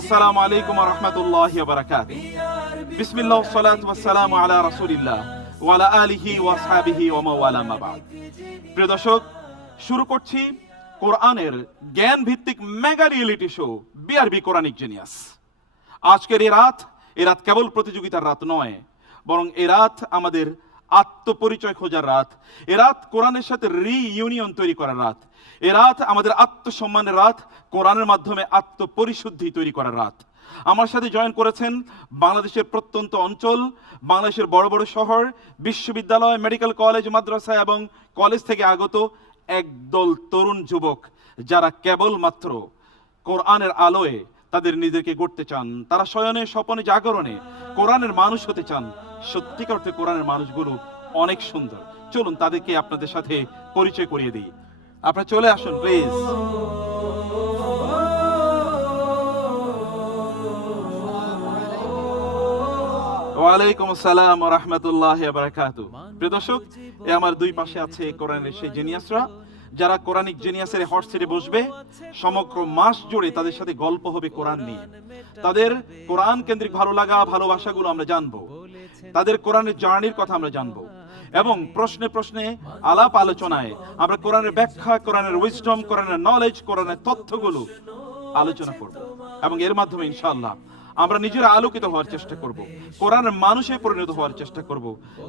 আসসালামু আলাইকুম ওয়া রাহমাতুল্লাহি ওয়া বারাকাতুহু। বিসমিল্লাহ ওয়াস সালাতু ওয়াস সালামু আলা রাসূলিল্লাহ ওয়া আলা আলিহি ওয়া আসহাবিহি ওয়া মাওয়ালা মা বাদ। প্রিয় দর্শক, শুরু করছি কোরআনের জ্ঞান ভিত্তিক mega reality show BRB Quranic genius. আজকের এই রাত কেবল প্রতিযোগিতার রাত নয়, বরং এই রাত আমাদের আত্মপরিচয় খোঁজার রাত। এ রাত কোরআনের সাথে রিইউনিয়ন তৈরি করার রাত। এ রাত আমাদের আত্মসম্মানের রাত, কোরআনের মাধ্যমে আত্মপরিশুদ্ধি তৈরি করার রাত। আমার সাথে জয়েন করেছেন বাংলাদেশের প্রত্যন্ত অঞ্চল, বাংলাদেশের বড় বড় শহর, বিশ্ববিদ্যালয়, মেডিকেল কলেজ, মাদ্রাসা এবং কলেজ থেকে আগত একদল তরুণ যুবক, যারা কেবলমাত্র কোরআনের আলোয় তাদের নিজেকে গড়তে চান। তারা শয়নে স্বপনে জাগরণে কোরআনের মানুষ হতে চান। সত্যিকার অর্থে কোরআনের মানুষগুলো অনেক সুন্দর। চলুন তাদেরকে আপনাদের সাথে পরিচয় করিয়ে দিই। আপনারা চলে আসুন প্লিজ। ওয়ালাইকুম আসসালাম ওয়া রাহমাতুল্লাহি ওয়া বারাকাতুহু। প্রিয় দর্শক, আমার দুই পাশে আছে কোরআনের সেই জিনিয়াসরা, যারা কোরআনিক জিনিয়াসের হট সিটে বসবে। সমগ্র মাস জুড়ে তাদের সাথে গল্প হবে কোরআন নিয়ে। তাদের কোরআন কেন্দ্রিক ভালো লাগা, ভালোবাসাগুলো আমরা জানবো। তাদের কোরআনের জার্নির কথা আমরা জানবো এবং প্রশ্নে প্রশ্নে আলাপ আলোচনায় আমরা কোরআনের ব্যাখ্যা, কোরআনের উইজডম, কোরআনের নলেজ, কোরআনের তথ্যগুলো আলোচনা করব এবং এর মাধ্যমে ইনশাআল্লাহ আমরা নিজেরা আলোকিত হওয়ার চেষ্টা করব, কোরআনের মানুষে পরিণত হওয়ার চেষ্টা করব।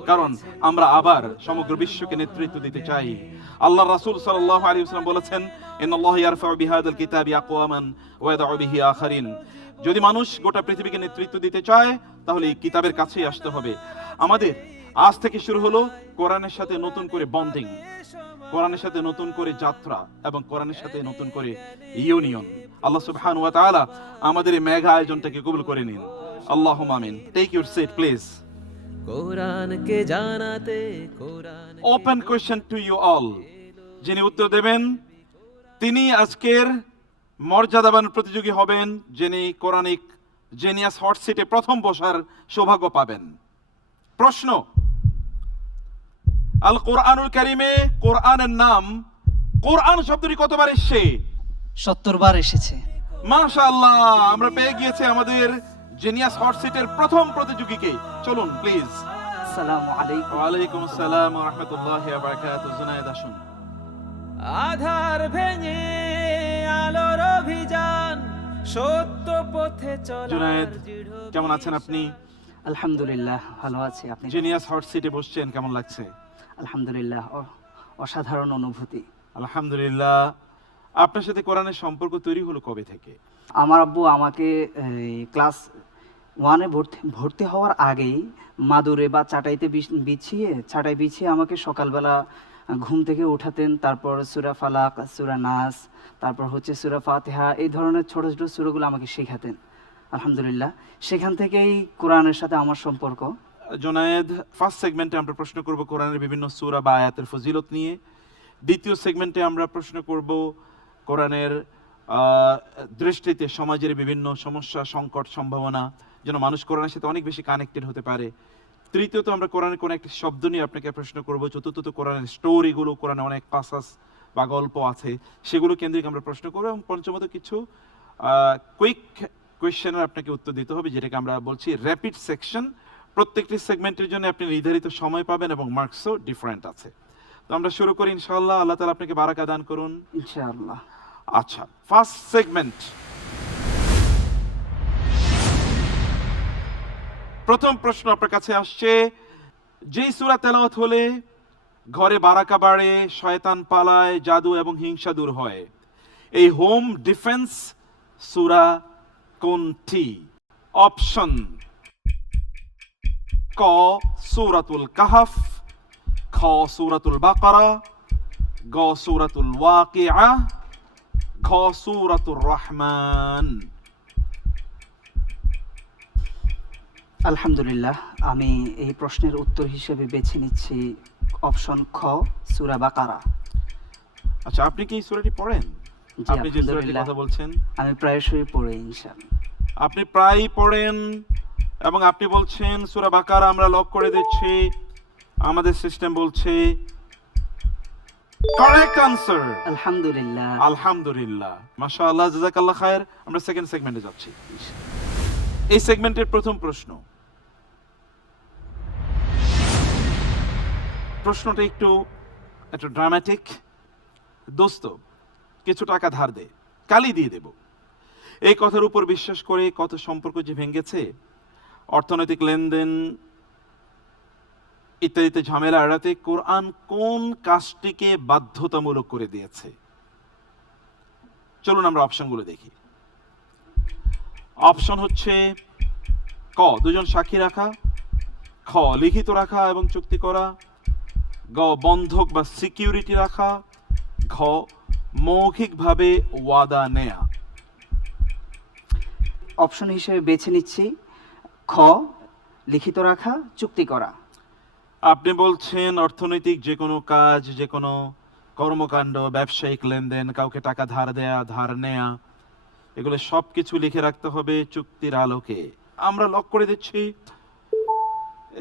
কারণ আমরা আবার সমগ্র বিশ্বকে নেতৃত্ব দিতে চাই। আল্লাহ রাসূল সাল্লাল্লাহু আলাইহি ওয়াসাল্লাম বলেছেন, ইন্নাল্লাহা ইয়ারফাউ বিহাদাল কিতাবি আকওয়ামান ওয়া ইয়াদউ বিহি আখারিন। যদি মানুষ গোটা পৃথিবীকে নেতৃত্ব দিতে চায়, তাহলে এই কিতাবের কাছেই আসতে হবে। আমাদের আজ থেকে শুরু হলো কোরআনের সাথে নতুন করে বন্ডিং, কোরআনের সাথে নতুন করে যাত্রা এবং কোরআনের সাথে নতুন করে ইউনিয়ন। আল্লাহ সুবহানাহু ওয়া তাআলা আমাদের এই মেগা আয়োজনটাকে কবুল করে নিন। আল্লাহুম্মা আমিন। Take your seat please. কোরআনকে জানাতে Quran. Open question to you all. যিনি উত্তর দেবেন তিনি আজকের মর্যাদাবান প্রতিযোগী হবেন, যিনি কোরআনিক জিনিয়াস হট সিটে প্রথম বসার সৌভাগ্য পাবেন। প্রশ্ন: আল কোরআনুল কারীমে কোরআনের নাম, কোরআন শব্দটি কতবার এসেছে? 70 বার এসেছে। মাশাআল্লাহ, আমরা পেয়ে গিয়েছি আমাদের জিনিয়াস হট সিটের প্রথম প্রতিযোগীকে। চলুন প্লিজ। আসসালামু আলাইকুম। ওয়া আলাইকুম আসসালাম ওয়া রাহমাতুল্লাহি ওয়া বারাকাতুহু। জুনায়েদ আসুন। আধার ভেঙে আলোর অভিযান, সত্য পথে চলার জুনায়েদ, দৃঢ়। কেমন আছেন আপনি? আলহামদুলিল্লাহ, ভালো আছি। আপনি? জিনিয়াস হট সিটে বসছেন, কেমন লাগছে? আলহামদুলিল্লাহ, অসাধারণ অনুভূতি। আলহামদুলিল্লাহ। আপনার সাথে কোরআনের সম্পর্ক তৈরি হলো কবে থেকে? আমার আব্বু আমাকে ক্লাস 1-এ ভর্তি হওয়ার আগেই মাদুরে বা চাটাই বিছিয়ে আমাকে সকালবেলা ঘুম থেকে উঠাতেন। তারপর সূরা ফালাক, সূরা নাস, তারপর হচ্ছে সূরা ফাতিহা, এই ধরনের ছোট ছোট সূরাগুলো আমাকে শেখাতেন। আলহামদুলিল্লাহ, সেখান থেকেই কোরআনের সাথে আমার সম্পর্ক। জুনায়েদ, ফার্স্ট সেগমেন্টে আমরা প্রশ্ন করব কোরআনের বিভিন্ন সূরা বা আয়াতের ফজিলত নিয়ে। দ্বিতীয় সেগমেন্টে আমরা প্রশ্ন করব কোরআনের দৃষ্টিতে সমাজের বিভিন্ন সমস্যা, সংকট, সম্ভাবনা, যেন মানুষ কোরআনের সাথে অনেক বেশি কানেক্টেড হতে পারে। তৃতীয়ত আমরা কোরআনের কোনো একটি শব্দ নিয়ে আপনাকে প্রশ্ন করব। চতুর্থত কোরআনের স্টোরিগুলো, কোরআনে অনেক কাসাস বা গল্প আছে, সেগুলো কেন্দ্রিক আমরা প্রশ্ন করব। এবং পঞ্চমত কিছু কুইক কোয়েশ্চেনের আপনাকে উত্তর দিতে হবে, যেটাকে আমরা বলছি র্যাপিড সেকশন। প্রত্যেকটি সেগমেন্টের জন্য আপনি নির্ধারিত সময় পাবেন এবং মার্কসও ডিফারেন্ট আছে। তো আমরা শুরু করি ইনশাআল্লাহ। আল্লাহ তাআলা আপনাকে বারাকা দান করুন ইনশাআল্লাহ। আচ্ছা, ফার্স্ট সেগমেন্ট। প্রথম প্রশ্ন আপনার কাছে আসছে, যেই সূরা তেলাওয়াত হলে ঘরে বারাকা বাড়ে, শয়তান পালায়, জাদু এবং হিংসা দূর হয়, এই হোম ডিফেন্স সূরা কোনটি? অপশন: ক সূরাতুল কাহফ, খ সূরাতুল বাকারা, গ সূরাতুল ওয়াকিআ, খ সূরাতুর রহমান। আলহামদুলিল্লাহ, আমি এই প্রশ্নের উত্তর হিসেবে বেছে নিচ্ছি অপশন খ, সূরা বাকারা। আচ্ছা, আপনি কি এই সূরাটি পড়েন? জি, আপনি যে সূরাটির আলহামদুলিল্লাহ। কথা বলছেন, আমি প্রায়শই পড়ি ইনশাআল্লাহ। আপনি প্রায়ই পড়েন এবং আপনি বলছেন সূরা বাকারা আমরা লক করে দিচ্ছি। আমাদের সিস্টেম বলছে কারেক্ট আনসার। আলহামদুলিল্লাহ। আলহামদুলিল্লাহ, মাশাআল্লাহ, জাযাকাল্লাহ খায়ের। আমরা সেকেন্ড সেগমেন্টে যাচ্ছি। এই সেগমেন্টের প্রথম প্রশ্নটা একটু ড্রামাটিক। দোস্ত, কিছু টাকা ধার দে, কালই দিয়ে দেব। এই কথার উপর বিশ্বাস করে কত সম্পর্ক যে ভেঙেছে, অর্থনৈতিক লেনদেন ইত্যাদিতে ঝামেলা এড়াতে কোরআন কোন কাজটিকে বাধ্যতামূলক করে দিয়েছে? চলুন আমরা অপশনগুলো দেখি। অপশন হচ্ছে ক, দুজন সাক্ষী রাখা, খ, লিখিত রাখা এবং চুক্তি করা, গ, বন্ধক বা সিকিউরিটি রাখা, ঘ, মৌখিকভাবে ওয়াদা নেয়া। অপশন হিসেবে বেছে নিচ্ছি খ, লিখিত রাখা, চুক্তি করা। আপনি বলছেন অর্থনৈতিক যে কোনো কাজ, যে কোনো কর্মকাণ্ড, ব্যবসায়িক লেনদেন, কাউকে টাকা ধার দেয়া, ধার নেয়া, এগুলো সবকিছু লিখে রাখতে হবে চুক্তির আলোকে। আমরা লক করে দিচ্ছি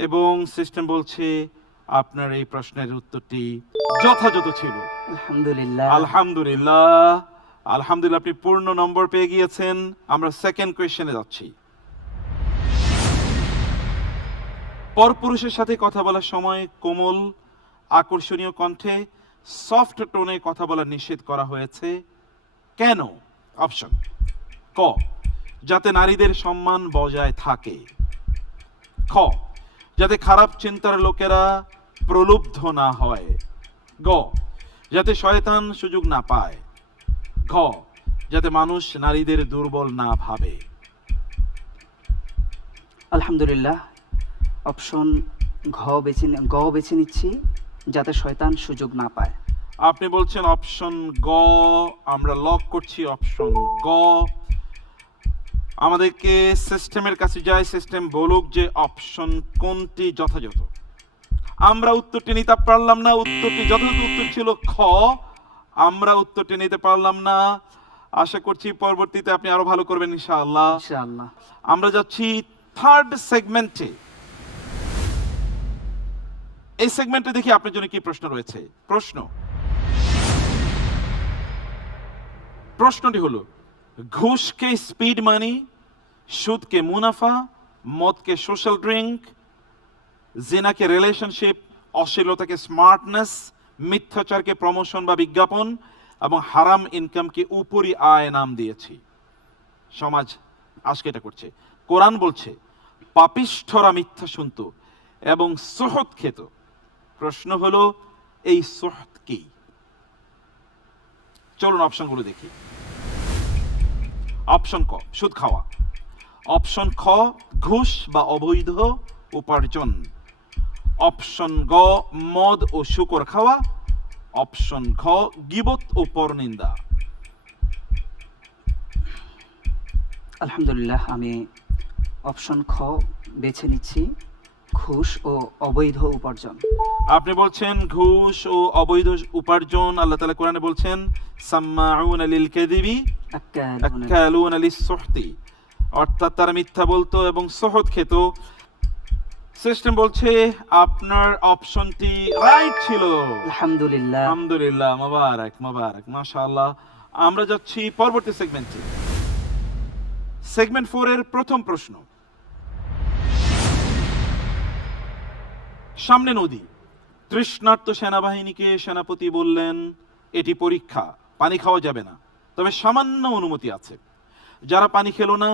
এবং সিস্টেম বলছে আপনার এই প্রশ্নের উত্তরটি যথাযথ ছিল। আলহামদুলিল্লাহ। আলহামদুলিল্লাহ, আলহামদুলিল্লাহ, আপনি পূর্ণ নম্বর পেয়ে গিয়েছেন। আমরা সেকেন্ড কোয়েশ্চেনে যাচ্ছি। পরপুরুষের সাথে কথা বলার সময় কোমল আকর্ষণীয় কণ্ঠে সফট টোনে কথা বলা নিষেধ করা হয়েছে কেন? অপশন ক, যাতে নারীদের সম্মান বজায় থাকে, খ, যাতে খারাপ চিন্তার লোকেরা প্রলুব্ধ না হয়, গ, যাতে শয়তান সুযোগ না পায়, ঘ, যাতে মানুষ নারীদের দুর্বল না ভাবে। আলহামদুলিল্লাহ, অপশন গ বেছে নিচ্ছি, যাতে শয়তান সুযোগ না পায়। আপনি বলছেন অপশন গ। আমরা লক করছি অপশন গ। আমাদেরকে সিস্টেমের কাছে যাই, সিস্টেম বলুক যে অপশন কোনটি যথাযথ। আমরা উত্তরটি নিতে পারলাম না, উত্তরটি যথাযথ উত্তর ছিল খ। আমরা উত্তরটি নিতে পারলাম না। আশা করছি পরবর্তীতে আপনি আরো ভালো করবেন ইনশাআল্লাহ। ইনশাআল্লাহ। আমরা যাচ্ছি থার্ড সেগমেন্টে। এই সেগমেন্টে দেখি আপনার জন্য কি প্রশ্ন রয়েছে। প্রশ্নটি হলো, ঘুষকে স্পিড মানি, সুদকে মুনাফা, মদকে সোশ্যাল ড্রিঙ্ক, জিনাকে রিলেশনশিপ, অশ্লীলতাকে স্মার্টনেস, মিথ্যাচারকে প্রমোশন বা বিজ্ঞাপন এবং হারাম ইনকামকে উপরি আয় নাম দিয়েছি। সমাজ আজকে এটা করছে। কোরআন বলছে পাপিষ্ঠরা মিথ্যা শুনত এবং সুহদ খেত। প্রশ্ন হলো, এই সুহদ কি? চলুন অপশনগুলো দেখি। অপশন ক, সুদ খাওয়া। অপশন খ, ঘুষ বা অবৈধ উপার্জন। অপশন গ, মদ ও শুকর খাওয়া। অপশন ঘ, গীবত ও পরনিন্দা। আলহামদুলিল্লাহ, আমি অপশন খ বেছে নিচ্ছি, ঘুষ ও অবৈধ উপার্জন। আপনি বলছেন ঘুষ ও অবৈধ উপার্জন। আল্লাহ তাআলা কোরআনে বলছেন সাম্মাউনা লিল কাযিবি আক্কালুনা লিস-সুহতি, অর্থাৎ তারা মিথ্যা বলতো এবং সুহদ খেত। সিস্টেম বলছে আপনার অপশনটি রাইট ছিল। আলহামদুলিল্লাহ। আলহামদুলিল্লাহ, মোবারক মোবারক, মাশাআল্লাহ। আমরা যাচ্ছি পরবর্তী সেগমেন্টে। সেগমেন্ট 4 এর প্রথম প্রশ্ন। সামনে নদী, তৃষ্ণার্ত সেনাবাহিনীকে সেনাপতি বললেন এটি পরীক্ষা, পানি খাওয়া যাবে না, তবে সামান্য অনুমতি আছে। যারা পানি খেলো না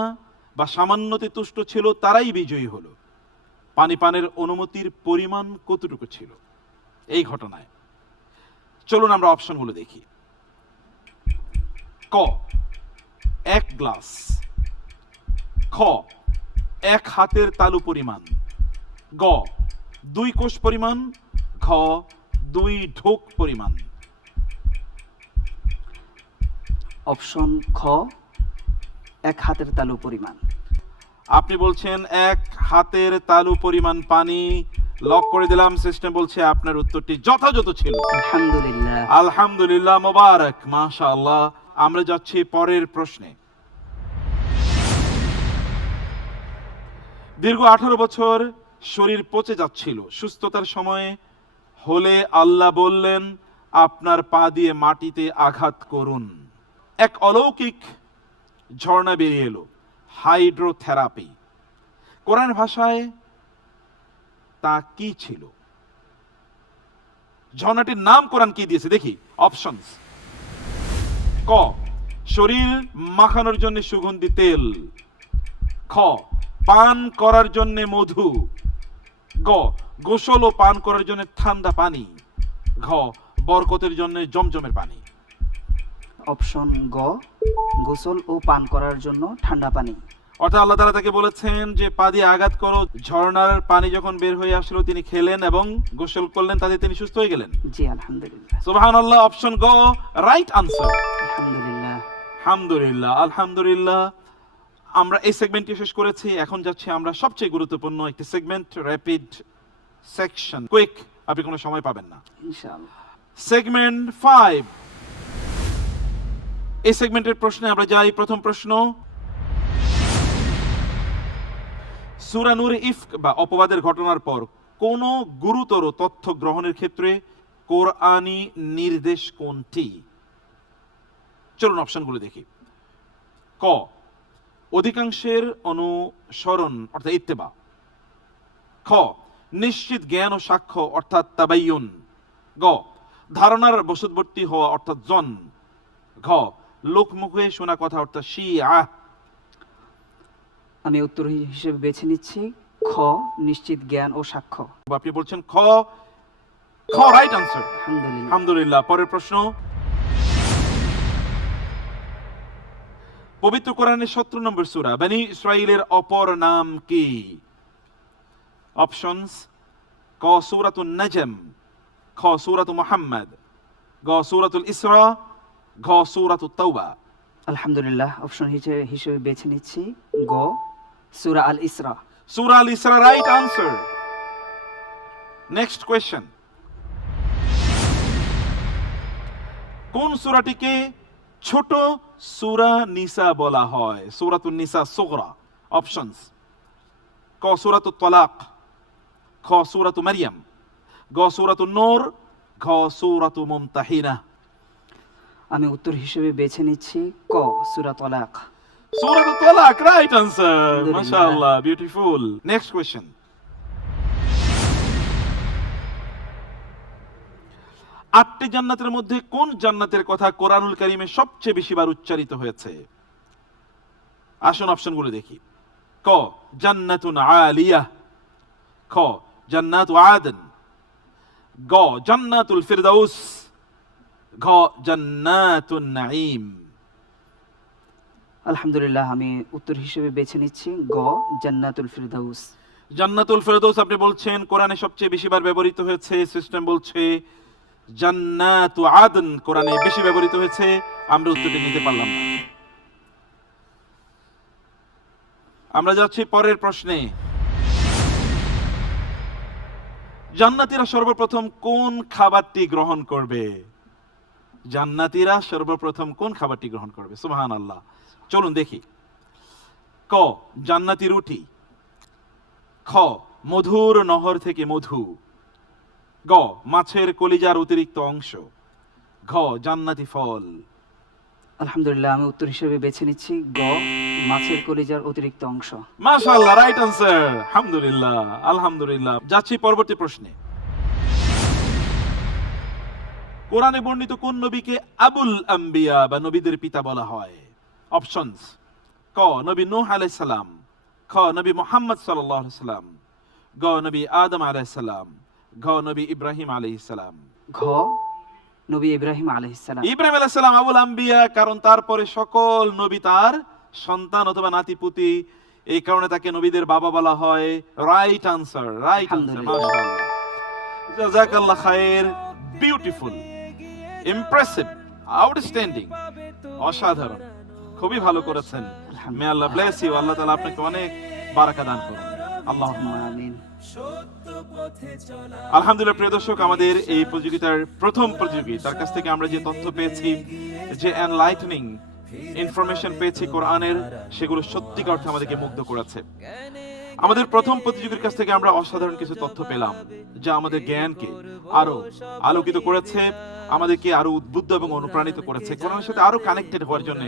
বা সামান্যতে তুষ্ট ছিল তারাই বিজয়ী হলো। পানি পানের অনুমতির পরিমাণ কতটুকু ছিল এই ঘটনায়? চলুন আমরা অপশনগুলো দেখি। ক, 1 গ্লাস, খ, 1 হাতের তালু পরিমাণ, গ, 2 কোষ পরিমাণ, ঘ, 2 ঢোক পরিমাণ। অপশন খ, 1 হাতের তালু পরিমাণ। আপনি বলছেন 1 হাতের তালু পরিমাণ পানি লক করে দিলাম। সিস্টেম বলছে আপনার উত্তরটি যথাযথ ছিল। আলহামদুলিল্লাহ। আলহামদুলিল্লাহ, মোবারক, মাশাআল্লাহ। আমরা যাচ্ছি পরের প্রশ্নে। দীর্ঘ 18 বছর শরীর পচে যাচ্ছিল। সুস্থতার সময় হলে আল্লাহ বললেন, আপনার পা দিয়ে মাটিতে আঘাত করুন। এক অলৌকিক ঝর্ণা বেরিয়ে এলো, হাইড্রোথেরাপি। কোরআন ভাষায় তা কি ছিল? ঝর্ণাটির নাম কোরআন কি দিয়েছে দেখি। অপশনস: ক, শরীর মাখানোর জন্য সুগন্ধি তেল। খ, পান করার জন্য মধু। গ, গোসল ও পান করার জন্য ঠান্ডা পানি। ঘ, বরকতের জন্য জমজমের পানি। অপশন গ, গোসল ও পান করার জন্য ঠান্ডা পানি। অর্থাৎ আল্লাহ তাআলা তাকে বলেছেন যে পা দিয়ে আঘাত করো। ঝর্ণার পানি যখন বের হয়ে আসলো তিনি খেলেন এবং গোসল করলেন, তাতে তিনি সুস্থ হয়ে গেলেন। জি আলহামদুলিল্লাহ। সুবহানাল্লাহ। অপশন গ রাইট আনসার। আলহামদুলিল্লাহ। আলহামদুলিল্লাহ, আলহামদুলিল্লাহ। আমরা এই সেগমেন্টটি শেষ করেছি। এখন যাচ্ছি আমরা সবচেয়ে গুরুত্বপূর্ণ একটি সেগমেন্ট, র্যাপিড সেকশন, কুইক। আপনি কোনো সময় পাবেন না। ইনশাআল্লাহ। সেগমেন্ট 5। এই সেগমেন্টের প্রশ্নে আমরা যাই। প্রথম প্রশ্ন, সূরা নূরে ইফক বা অপবাদের ঘটনার পর কোন গুরুতর তথ্য গ্রহণের ক্ষেত্রে কোরআনী নির্দেশ কোনটি? চলুন অপশনগুলো দেখি। ক, অধিকাংশের অনুসরণ অর্থাৎ ইত্তেবা। খ, নিশ্চিত জ্ঞান ও সাক্ষ্য অর্থাৎ তাবাইয়ুন। গ, ধারণার বশবর্তী হওয়া অর্থাৎ জন। ঘ, লোকমুখে শোনা কথা অর্থাৎ শিআ। আমি উত্তর হিসেবে বেছে নিচ্ছি খ, নিশ্চিত জ্ঞান ও সাক্ষ্য। আপনি বলছেন খ। খ রাইট আনসার। আলহামদুলিল্লাহ। আলহামদুলিল্লাহ। পরের প্রশ্ন, পবিত্র কোরআনের 17 নম্বর সূরা বনী ইসরাঈলের অপর নাম কি? অপশনস: ক, সূরাতুন নাজম। খ, সূরাতু মুহাম্মদ। গ, সূরাতুল ইসরা। ঘ, সূরাতুত তাওবা। আলহামদুলিল্লাহ। অপশন হিসেবে বেছে নিচ্ছি গ, সূরা আল ইসরা। সূরা আল ইসরা রাইট আনসার। নেক্সট কোয়েশ্চেন, কোন সূরাটিকে ছোট সূরা নিসা বলা হয়? সূরাতুন নিসা সুগরা। অপশনস: ক, সূরাতুত তালাক। খ, সূরাতু মারইয়াম। গ, সূরাতুন নূর। ঘ, সূরাতু মুমতাহিনা। আমি উত্তর হিসেবে বেছে নিচ্ছি ক, সূরা তালাক। সূরাতু তালাক রাইট আনসার। আলহামদুলিল্লাহ। মাশাআল্লাহ, বিউটিফুল। নেক্সট কোয়েশ্চেন, আটটি জান্নাতের মধ্যে কোন জান্নাতের কথা কোরআনুল কারীমে সবচেয়ে বেশি বার উচ্চারিত হয়েছে? আসুন অপশনগুলো দেখি। ক, জান্নাতুন আলিয়াহ। খ, জান্নাতু আদন। গ, জান্নাতুল ফিরদাউস। ঘ, জান্নাতুন নাঈম। আলহামদুলিল্লাহ। আমি উত্তর হিসেবে বেছে নিচ্ছি গ, জান্নাতুল ফিরদাউস। জান্নাতুল ফেরদৌস আপনি বলছেন কোরআনে সবচেয়ে বেশিবার ব্যবহৃত হয়েছে। সিস্টেম বলছে জান্নাতু আদন কোরআনে বেশি ব্যবহৃত হয়েছে। আমরা উত্তরটি নিতে পারলাম না। আমরা যাচ্ছি পরের প্রশ্নে। জান্নাতীরা সর্বপ্রথম কোন খাবারটি গ্রহণ করবে? জান্নাতীরা সর্বপ্রথম কোন খাবারটি গ্রহণ করবে? সুবহানাল্লাহ। চলুন দেখি। ক, জান্নাতি রুটি। খ, মধুর নহর থেকে মধু। গ, মাছের কলিজার অতিরিক্ত অংশ। ঘ, জান্নাতি ফল। আলহামদুলিল্লাহ। আমি উত্তর হিসেবে বেছে নিচ্ছি গ, মাছের কলিজার অতিরিক্ত অংশ। মাশাআল্লাহ, রাইট আনসার। আলহামদুলিল্লাহ, আলহামদুলিল্লাহ। যাচ্ছি পরবর্তী প্রশ্নে। কোরআনে বর্ণিত কোন নবীকে আবুল আম্বিয়া বা নবীদের পিতা বলা হয়? অপশনস: ক, নবী নূহ আলাইহিস সালাম। খ, নবী মুহাম্মদ সাল্লাল্লাহু আলাইহি সাল্লাম। গ, নবী আদম আলাইহিস সালাম। ঘ, নবী ইব্রাহিম আলাইহিস সালাম। ঘ, নবী ইব্রাহিম আলাইহিস সালাম। ইব্রাহিম আলাইহিস সালাম আবুল আম্বিয়া, কারণ তারপরে সকল নবী তার সন্তান অথবা নাতিপুতি, এই কারণে তাকে নবীদের বাবা বলা হয়। Right answer, right answer. মাশাআল্লাহ, জাযাকাল্লাহ খায়ের। বিউটিফুল, ইমপ্রেসিভ, আউটস্ট্যান্ডিং, অসাধারণ, খুবই ভালো করেছেন। মে আল্লাহ ব্লেস ইউ। আল্লাহ তাআলা আপনাকে অনেক বারাকা দান করুন। আল্লাহুম্মা আমিন। সত্য পথে চলা আলহামদুলিল্লাহ। প্রিয় দর্শক, আমাদের এই প্রতিযোগিতার প্রথম প্রতিযোগী, তার কাছ থেকে আমরা যে তথ্য পেয়েছি, যে এনলাইটনিং ইনফরমেশন পেয়েছি কোরআনের, সেগুলো সত্যিকার অর্থে আমাদেরকে মুগ্ধ করেছে। আমাদের প্রথম প্রতিযোগীর কাছ থেকে আমরা অসাধারণ কিছু তথ্য পেলাম, যা আমাদের জ্ঞানকে আরো আলোকিত করেছে, আমাদেরকে আরো উদ্বুদ্ধ এবং অনুপ্রাণিত করেছে, কোরআনের সাথে আরো কানেক্টেড হওয়ার জন্য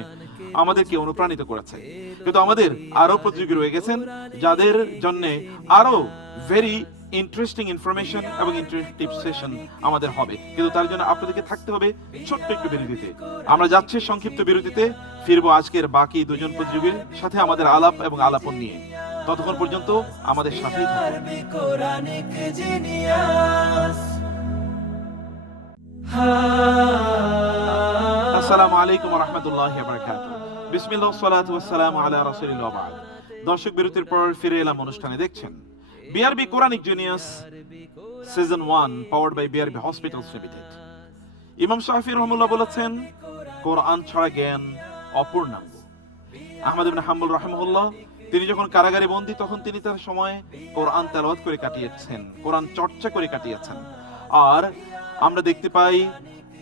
আমাদেরকে অনুপ্রাণিত করেছে। কিন্তু আমাদের আরো প্রতিযোগী রয়ে গেছেন, যাদের জন্য আরো ভেরি ইন্টারেস্টিং ইনফরমেশন এবং ইন্টারেক্টিভ সেশন আমাদের হবে। কিন্তু তার জন্য আপনাদেরকে থাকতে হবে ছোট্ট একটু বিরতিতে। আমরা যাচ্ছি সংক্ষিপ্ত বিরতিতে, ফিরবো আজকের বাকি দুজন প্রতিযোগীর সাথে আমাদের আলাপ এবং আলাপন নিয়ে। ততক্ষণ পর্যন্ত আমাদের সাথেই থাকুন। Quranic genius. আসসালামু আলাইকুম ওয়া রাহমাতুল্লাহি ওয়া বারাকাতুহু। বিসমিল্লাহ ওয়া সালাতু ওয়া সালামু আলা রাসূলিল্লাহ ওয়া বা'দ। দর্শক, বিরতির পর ফিরে এলাম অনুষ্ঠানে। দেখছেন BRB Quranic genius season 1 powered by BRB hospitals limited. ইমাম শাফিঈ রাহিমাহুল্লাহ বলেছেন, কোরআন ছাড়া জ্ঞান অপূর্ণাঙ্গ। আহমদ ইবনে হাম্বল রাহিমাহুল্লাহ, তিনি যখন কারাগারে বন্দী, তখন তিনি তার সময় কোরআন তেলাওয়াত করে কাটিয়েছেন, কোরআন চর্চা করে কাটিয়েছেন। আর আমরা দেখতে পাই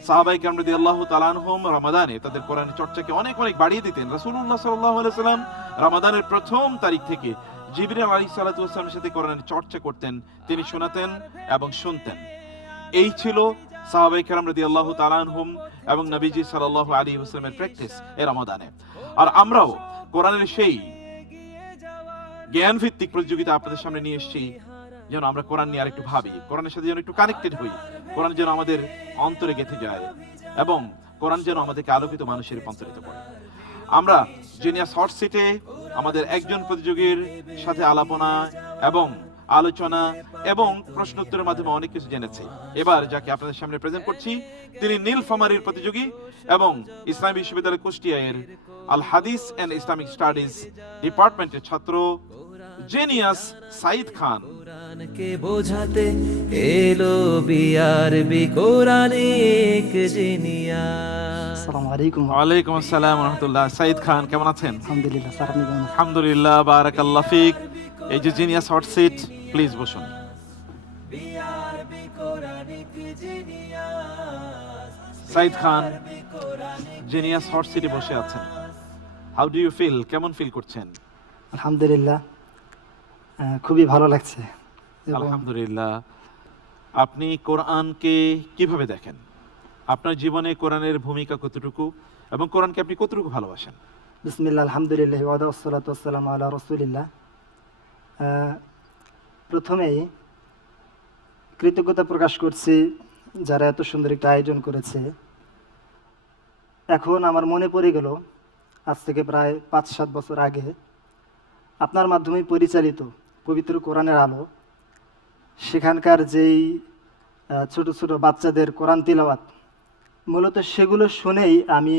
সাহাবায়ে কেরাম রাদিয়াল্লাহু তাআলা আনহুম রমাদানে তাদের কোরআন চর্চাকে অনেক অনেক বাড়িয়ে দিতেন। রাসূলুল্লাহ সাল্লাল্লাহু আলাইহি সাল্লাম রমাদানের প্রথম তারিখ থেকে জিবরিল আলাইহিস সালাতু ওয়াস সালামের সাথে কোরআনের চর্চা করতেন, তিনি শোনাতেন এবং শুনতেন। এই ছিল সাহাবায়ে কেরাম রাদিয়াল্লাহু তাআলা আনহুম এবং নবীজি সাল্লাল্লাহু আলাইহি ওয়াসাল্লামের প্র্যাকটিস এই রমাদানে। আর আমরাও কোরআনের সেই জ্ঞান ভিত্তিক প্রতিযোগিতা আপনাদের সামনে নিয়ে এসেছি, যেন আমরা কোরআন নিয়ে আরেকটু ভাবি, কোরআনের সাথে যেন একটু কানেক্টেড হই, কোরআন যেন আমাদের অন্তরে গেঁথে যায় এবং কোরআন যেন আমাদেরকে আলোকিত মানুষে রূপান্তরিত করে। আমরা জিনিয়াস হট সিটে আমাদের একজন প্রতিযোগীর সাথে আলাপনা এবং আলোচনা এবং প্রশ্ন উত্তরের মাধ্যমে অনেক কিছু জেনেছি। এবার যাকে আপনাদের সামনে প্রেজেন্ট করছি, তিনি নীলফামারীর প্রতিযোগী এবং ইসলামী বিশ্ববিদ্যালয় কুষ্টিয়ার আল হাদিস এন্ড ইসলামিক স্টাডিজ ডিপার্টমেন্টের ছাত্র জিনিয়াস সাইদ খান। কোরআনকে বোঝাতে এলো বিআরবি কোরআনিক জিনিয়াস। আসসালামু আলাইকুম। ওয়ালাইকুম আসসালাম ওয়া রাহমাতুল্লাহ। সাইদ খান, কেমন আছেন? আলহামদুলিল্লাহ স্যার, আপনি কেমন আছেন? আলহামদুলিল্লাহ, বারাকাল্লাহ ফিক। এই যে জিনিয়াস হট সিট, প্লিজ বসুন। BRB Quranic genius. Saeed Khan genius hot সিটে বসে আছেন। How do you feel? কেমন ফিল করছেন? আলহামদুলিল্লাহ, খুবই ভালো লাগছে। এবং আলহামদুলিল্লাহ। আপনি কোরআনকে কিভাবে দেখেন? আপনার জীবনে কোরআনের ভূমিকা কতটুকু এবং কোরআনকে আপনি কতটুকু ভালোবাসেন? বিসমিল্লাহ, আলহামদুলিল্লাহ, ওয়াদা ওয়াসসালাতু ওয়াসসালামু আলা রাসূলিল্লাহ। প্রথমেই কৃতজ্ঞতা প্রকাশ করছি যারা এত সুন্দর একটা আয়োজন করেছে। এখন আমার মনে পড়ে গেল, আজ থেকে প্রায় 5-7 বছর আগে আপনার মাধ্যমে পরিচালিত পবিত্র কোরআনের আলো, সেখানকার যেই ছোট ছোট বাচ্চাদের কোরআন তিলাওয়াত, মূলত সেগুলো শুনেই আমি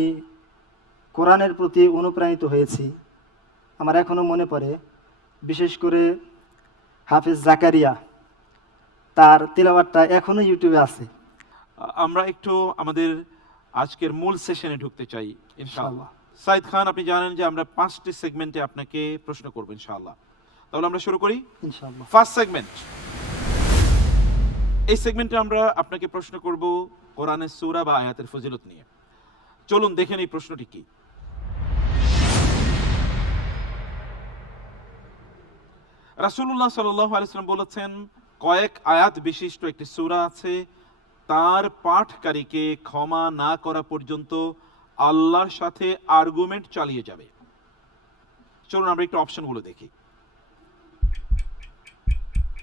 কোরআনের প্রতি অনুপ্রাণিত হয়েছি। আমার এখনও মনে পড়ে, বিশেষ করে হাফেজ জাকারিয়া, তার তিলাওয়াতটা এখনও ইউটিউবে আছে। আমরা একটু আমাদের আজকের মূল সেশনে ঢুকতে চাই ইনশাআল্লাহ। সাইদ খান, আপনি জানেন যে আমরা 5টি সেগমেন্টে আপনাকে প্রশ্ন করব ইনশাআল্লাহ। তাহলে আমরা শুরু করি। ইনশাআল্লাহ। First segment. এই সেগমেন্টে আমরা আপনাকে প্রশ্ন করব কোরআনের সূরা বা আয়াতের ফজিলত নিয়ে। চলুন দেখে নেই প্রশ্নটি কি। রাসূলুল্লাহ সাল্লাল্লাহু আলাইহি ওয়াসাল্লাম বলেছেন, কয়েক আয়াত বিশিষ্ট একটি সূরা আছে, তার পাঠকারীকে ক্ষমা না করা পর্যন্ত আল্লাহর সাথে আর্গুমেন্ট চালিয়ে যাবে। চলুন আমরা একটু অপশনগুলো দেখি।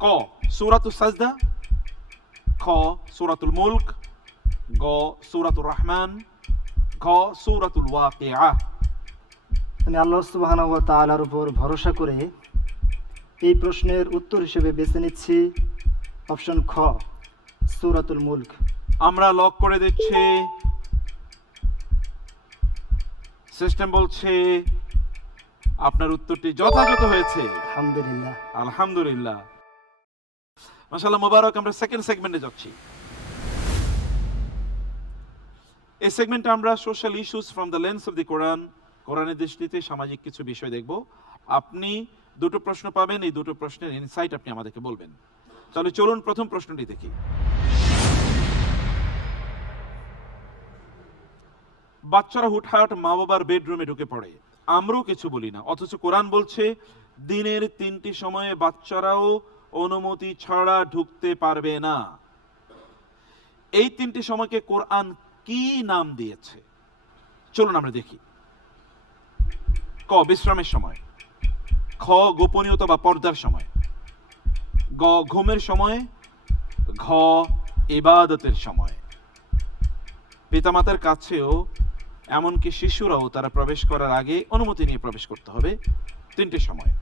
ক সূরাতুস সাজদা, খ সূরাতুল মুলক, গ সূরাতুর রহমান, ঘ সূরাতুল ওয়াকিআ। আমি আল্লাহ সুবহানাহু ওয়া তাআলার উপর ভরসা করে এই প্রশ্নের উত্তর হিসেবে বেছে নিচ্ছি অপশন খ, সূরাতুল মুলক। আমরা লক করে দিচ্ছি। সিস্টেম বলছে আপনার উত্তরটি যথাযথ হয়েছে। আলহামদুলিল্লাহ। আলহামদুলিল্লাহ, মাশাআল্লাহ, মোবারক। আমরা সেকেন্ড সেগমেন্টে যাচ্ছি। এই সেগমেন্টে আমরা social issues from the lens of the Quran, কোরআনের দৃষ্টিতে সামাজিক কিছু বিষয় দেখব। আপনি দুটো প্রশ্ন পাবেন, এই দুটো প্রশ্নের ইনসাইট আপনি আমাদেরকে বলবেন। তাহলে চলুন প্রথম প্রশ্নটি দেখি। বাচ্চারা হুটহাট মা বাবার বেডরুমে ঢুকে পড়ে, আমরাও কিছু বলি না, অথচ কোরআন বলছে দিনের 3টি সময়ে বাচ্চারাও অনুমতি ছাড়া ঢুকতে পারবে না। এই 3টি সময়কে কোরআন কি নাম দিয়েছে? চলুন আমরা দেখি। ক, বিশ্রামের সময়। খ, গোপনীয়তা বা পর্দার সময়। গ, ঘুমের সময়। ঘ, ইবাদতের সময়। পিতামাতার কাছেও এমনকি শিশুরাও তারা প্রবেশ করার আগে অনুমতি নিয়ে প্রবেশ করতে হবে 3টি সময়।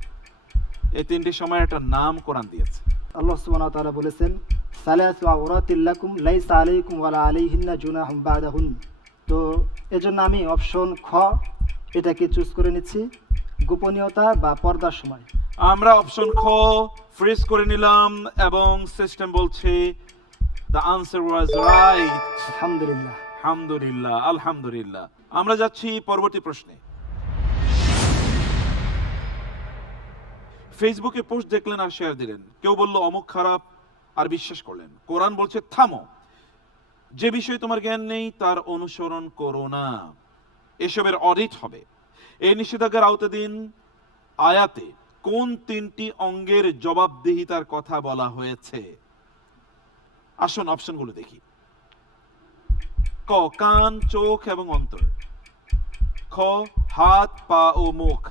এই 3টি সময় একটা নাম কোরআন দিয়েছে। আল্লাহ সুবহানাহু ওয়া তাআলা বলেছেন, সালাসু আওরাতিল লাকুম লাইসা আলাইকুম ওয়ালা আলাইহিন্না জুনাহুম বাদাহুন। তো এজন্য আমি অপশন খ এটাকে চুজ করে নিচ্ছি, গোপনীয়তা বা পর্দার সময়। আমরা অপশন খ ফ্রিজ করে নিলাম এবং সিস্টেম বলছে দ্য আনসার ওয়াজ রাইট। আলহামদুলিল্লাহ। আলহামদুলিল্লাহ, আলহামদুলিল্লাহ। আমরা যাচ্ছি পরবর্তী প্রশ্নে। ফেসবুকে পোস্ট দেখলেন আর শেয়ার দিলেন, কেউ বলল অমুক খারাপ আর বিশ্বাস করলেন। কোরআন বলছে থামো, যে বিষয়ে তোমার জ্ঞান নেই তার অনুসরণ করো না, এসবের অডিট হবে। এই নিষেধাজ্ঞার আওতাধীন আয়াতে কোন 3টি অঙ্গের জবাবদিহিতার কথা বলা হয়েছে? আসুন অপশনগুলো দেখি। ক, কান, চোখ এবং অন্তর। খ, হাত, পা ও মুখ।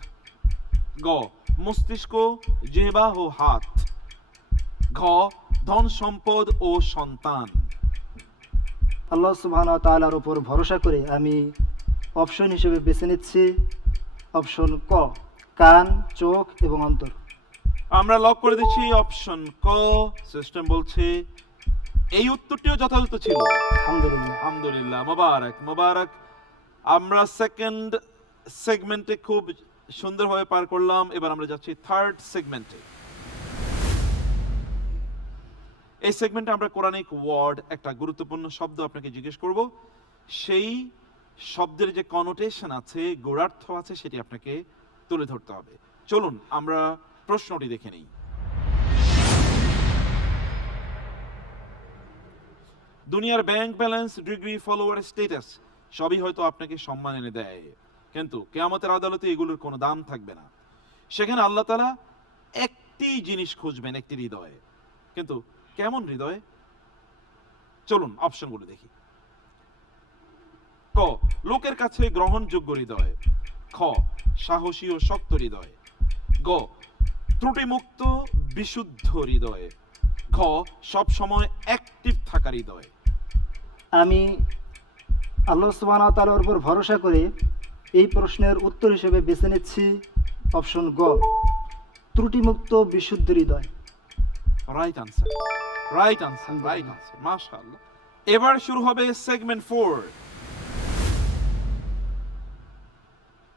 গ, মস্তিষ্ক, জিহ্বা ও হাত। ঘ, ধন সম্পদ ও সন্তান। আল্লাহ সুবহানাহু ওয়া তাআলার উপর ভরসা করে আমি অপশন হিসেবে বেছে নিচ্ছি অপশন ক, কান, চোখ এবং অন্তর। আমরা লক করে দিচ্ছি অপশন ক। সিস্টেম বলছে এই উত্তরটিও যথাযথ ছিল। আলহামদুলিল্লাহ। আলহামদুলিল্লাহ, মোবারক মোবারক। আমরা সেকেন্ড সেগমেন্টে খুব সুন্দরভাবে পার করলাম। এবার আমরা যাচ্ছি থার্ড সেগমেন্টে। এই সেগমেন্টে আমরা কোরআনিক ওয়ার্ড, একটা গুরুত্বপূর্ণ শব্দ আপনাকে জিজ্ঞেস করব, সেই শব্দের যে কনোটেশন আছে, গূঢ়ার্থ আছে, সেটি আপনাকে তুলে ধরতে হবে। চলুন আমরা প্রশ্নটি দেখে নিই। দুনিয়ার bank balance, degree, follower, status সবই হয়তো আপনাকে সম্মান এনে দেয়, কিন্তু কিয়ামতের আদালতে এগুলোর কোনো দাম থাকবে না। সেখানে আল্লাহ তাআলা একটি জিনিস খুঁজবেন, একটি হৃদয়। কিন্তু কেমন হৃদয়? চলুন অপশনগুলো দেখি। ক, লোকের কাছে গ্রহণযোগ্য হৃদয়। খ, সাহসী ও শক্ত হৃদয়। গ, ত্রুটিমুক্ত বিশুদ্ধ হৃদয়। খ, সব সময় অ্যাক্টিভ থাকা হৃদয়। আমি আল্লাহ সুবহানাহু ওয়া তাআলার উপর ভরসা করে এই প্রশ্নের উত্তর হিসেবে বেছে নিচ্ছি অপশন গ, ত্রুটিমুক্ত বিশুদ্ধ হৃদয়। Right answer, right answer, right answer, মাশাআল্লাহ। এবার শুরু হবে সেগমেন্ট 4।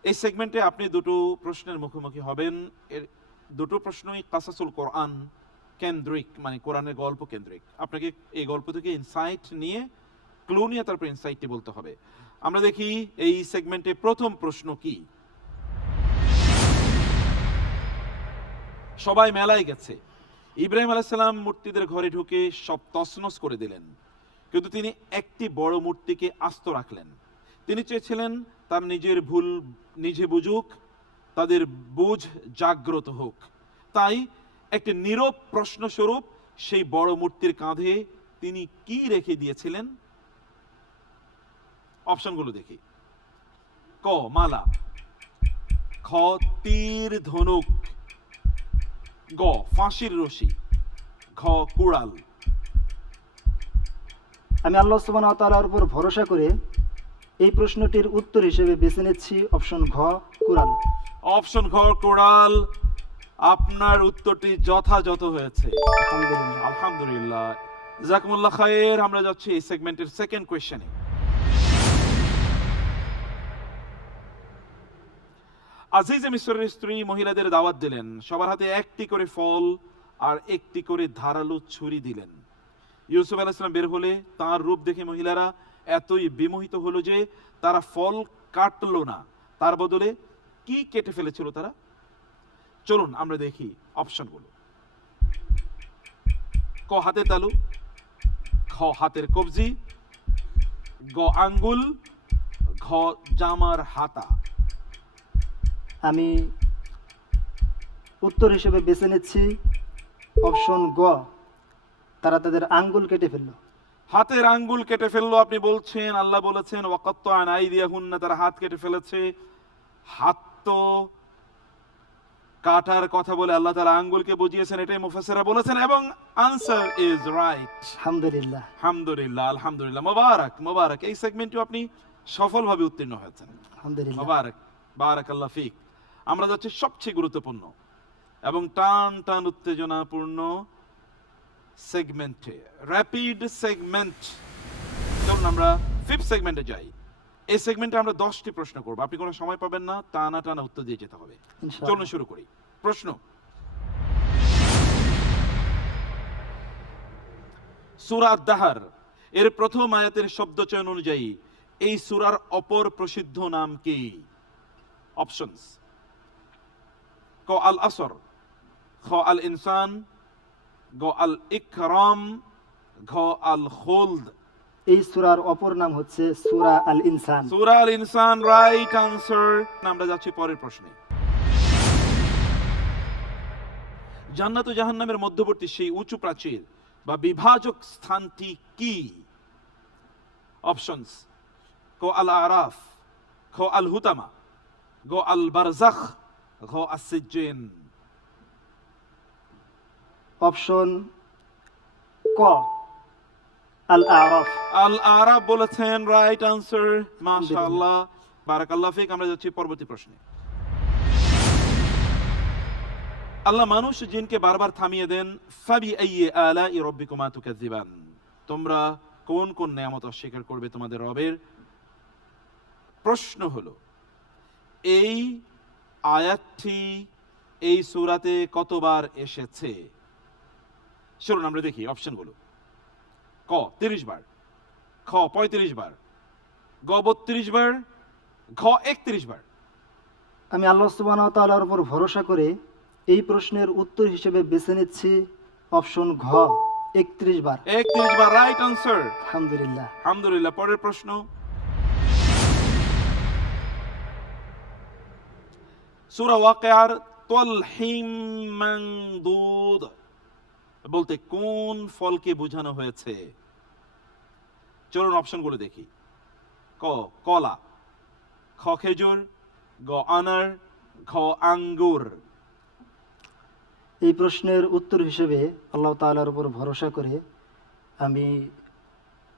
এই সেগমেন্টে আপনি দুটো প্রশ্নের মুখোমুখি হবেন। এর দুটো প্রশ্নই কাসাসুল কোরআন কেন্দ্রিক, মানে কোরআনের গল্প কেন্দ্রিক। আপনাকে এই গল্প থেকে ইনসাইট নিয়ে, ক্লু নিয়ে তারপর ইনসাইটটি বলতে হবে। আমরা দেখি এই সেগমেন্টে প্রথম প্রশ্ন কি। সবাই মেলায় গেছে, ইব্রাহিম আলাইহিস সালাম মূর্তিদের ঘরে ঢুকে সব তছনছ করে দিলেন, কিন্তু তিনি একটি বড় মূর্তিকে আস্ত রাখলেন। তিনি চেয়েছিলেন তার নিজের ভুল নিজে বুঝুক, তাদের বুঝ জাগ্রত হোক। তাই একটি নীরব প্রশ্নস্বরূপ সেই বড় মূর্তির কাঁধে তিনি কি রেখে দিয়েছিলেন? অপশনগুলো দেখি। ক, মালা। খ, তীর ধনুক। গ, ফাঁসির রশি। ঘ, কুড়াল। আমি আল্লাহ সুবহানাহু ওয়া তাআলার উপর ভরসা করে এই প্রশ্নটির উত্তর হিসেবে বেছে নিচ্ছি অপশন ঘ, কুরআন। অপশন ঘ, কুড়াল। আপনার উত্তরটি যথাযথ হয়েছে। আলহামদুলিল্লাহ। আলহামদুলিল্লাহ, জাযাকুমুল্লাহ খায়ের। আমরা যাচ্ছি এই সেগমেন্টের সেকেন্ড কোয়েশ্চেনে। আজিজে মিসরের স্ত্রী মহিলাদের দাওয়াত দিলেন, সবার হাতে একটি করে ফল আর একটি করে ধারালো ছুরি দিলেন। ইউসুফ আলাইহিস সালাম বের হলে তার রূপ দেখে মহিলারা এতই বিমোহিত হলো যে তারা ফল কাটলো না, তার বদলে কি কেটে ফেলেছিল? তারা চলুন আমরা দেখি অপশনগুলো। ক হাতের তালু, খ হাতের কবজি, গ আঙ্গুল, ঘ জামার হাতা। আমি উত্তর হিসেবে বেছে নিচ্ছি অপশন গ, তারা তাদের আঙ্গুল কেটে ফেললো। হাতের আঙ্গুল কেটে ফেললো আপনি বলছেন, আল্লাহ বলেছেন ওয়াকাত্তা'না আইদিয়াহুন্না, তারা হাত কেটে ফেলেছে। হাত তো কাটার কথা বলে আল্লাহ তাআলা আঙ্গুলকে বুঝিয়েছেন, এটাই মুফাসসিররা বলেছেন, এবং আনসার ইজ রাইট। আলহামদুলিল্লাহ। আলহামদুলিল্লাহ, আলহামদুলিল্লাহ, মোবারক মোবারক, এই সেগমেন্টে আপনি সফলভাবে উত্তীর্ণ হয়েছেন। আলহামদুলিল্লাহ। মোবারক, বারাকাল্লাহ ফিক। আমরা যাচ্ছি সবচেয়ে গুরুত্বপূর্ণ এবং টান টান উত্তেজনাপূর্ণ সেগমেন্টে, র্যাপিড সেগমেন্ট। চলুন আমরা ফিফথ সেগমেন্টে যাই। এই সেগমেন্টে আমরা 10টি প্রশ্ন করব, আপনি কোনো সময় পাবেন না, টানা টানা উত্তর দিয়ে যেতে হবে। ইনশাআল্লাহ। চলুন শুরু করি। প্রশ্ন, সূরা আদ-দাহর এর প্রথম আয়াতের শব্দচয়ন অনুযায়ী এই সূরার অপর প্রসিদ্ধ নাম কি? অপশনস: ক আল আসর, খ আল ইনসান, গ আল ইকরাম, ঘ আল খুলদ। এই সূরার অপর নাম হচ্ছে সূরা আল ইনসান। সূরা আল ইনসান, রাইট আনসার। আমরা যাচ্ছি পরের প্রশ্নে। জান্নাত ও জাহান্নামের মধ্যবর্তী সেই উঁচু প্রাচীর বা বিভাজক স্থানটি কি? অপশনস: ক আল আরাফ, খ আল হুতামা, গ আল বারজাখ, ঘ আস-সিজ্জিন। অপশন ক আল আরাফ। আল আরাফ বলেছেন, রাইট আনসার, মাশাআল্লাহ, বারাকাল্লাহ ফিক। আমরা যাচ্ছি পরবর্তী প্রশ্নে। আল্লাহ মানুষ জিনকে বারবার থামিয়ে দেন, ফাবি আইয়ি আলাই রাব্বিকুমা তুকাযিবান, তোমরা কোন কোন নিয়ামত অস্বীকার করবে তোমাদের রবের? প্রশ্ন হলো, এই আয়াতটি এই সূরাতে কতবার এসেছে? চলুন আমরা দেখি অপশনগুলো। ক 30 বার, খ 35 বার, গ 32 বার, ঘ 31 বার। আমি আল্লাহ সুবহানাহু ওয়া তাআলার উপর ভরসা করে এই প্রশ্নের উত্তর হিসেবে বেছে নিচ্ছি অপশন ঘ, 31 বার। 31 বার, রাইট আনসার, আলহামদুলিল্লাহ। আলহামদুলিল্লাহ। পরের প্রশ্ন, সূরা ওয়াকিয়ার তালহিম মানদুদ বলতে কোন ফলকে বোঝানো হয়েছে? চলুন অপশনগুলো দেখি। ক কলা, খ খেজুর, গ আনার, ঘ আঙ্গুর। এই প্রশ্নের উত্তর হিসেবে আল্লাহ তাআলার উপর ভরসা করে আমি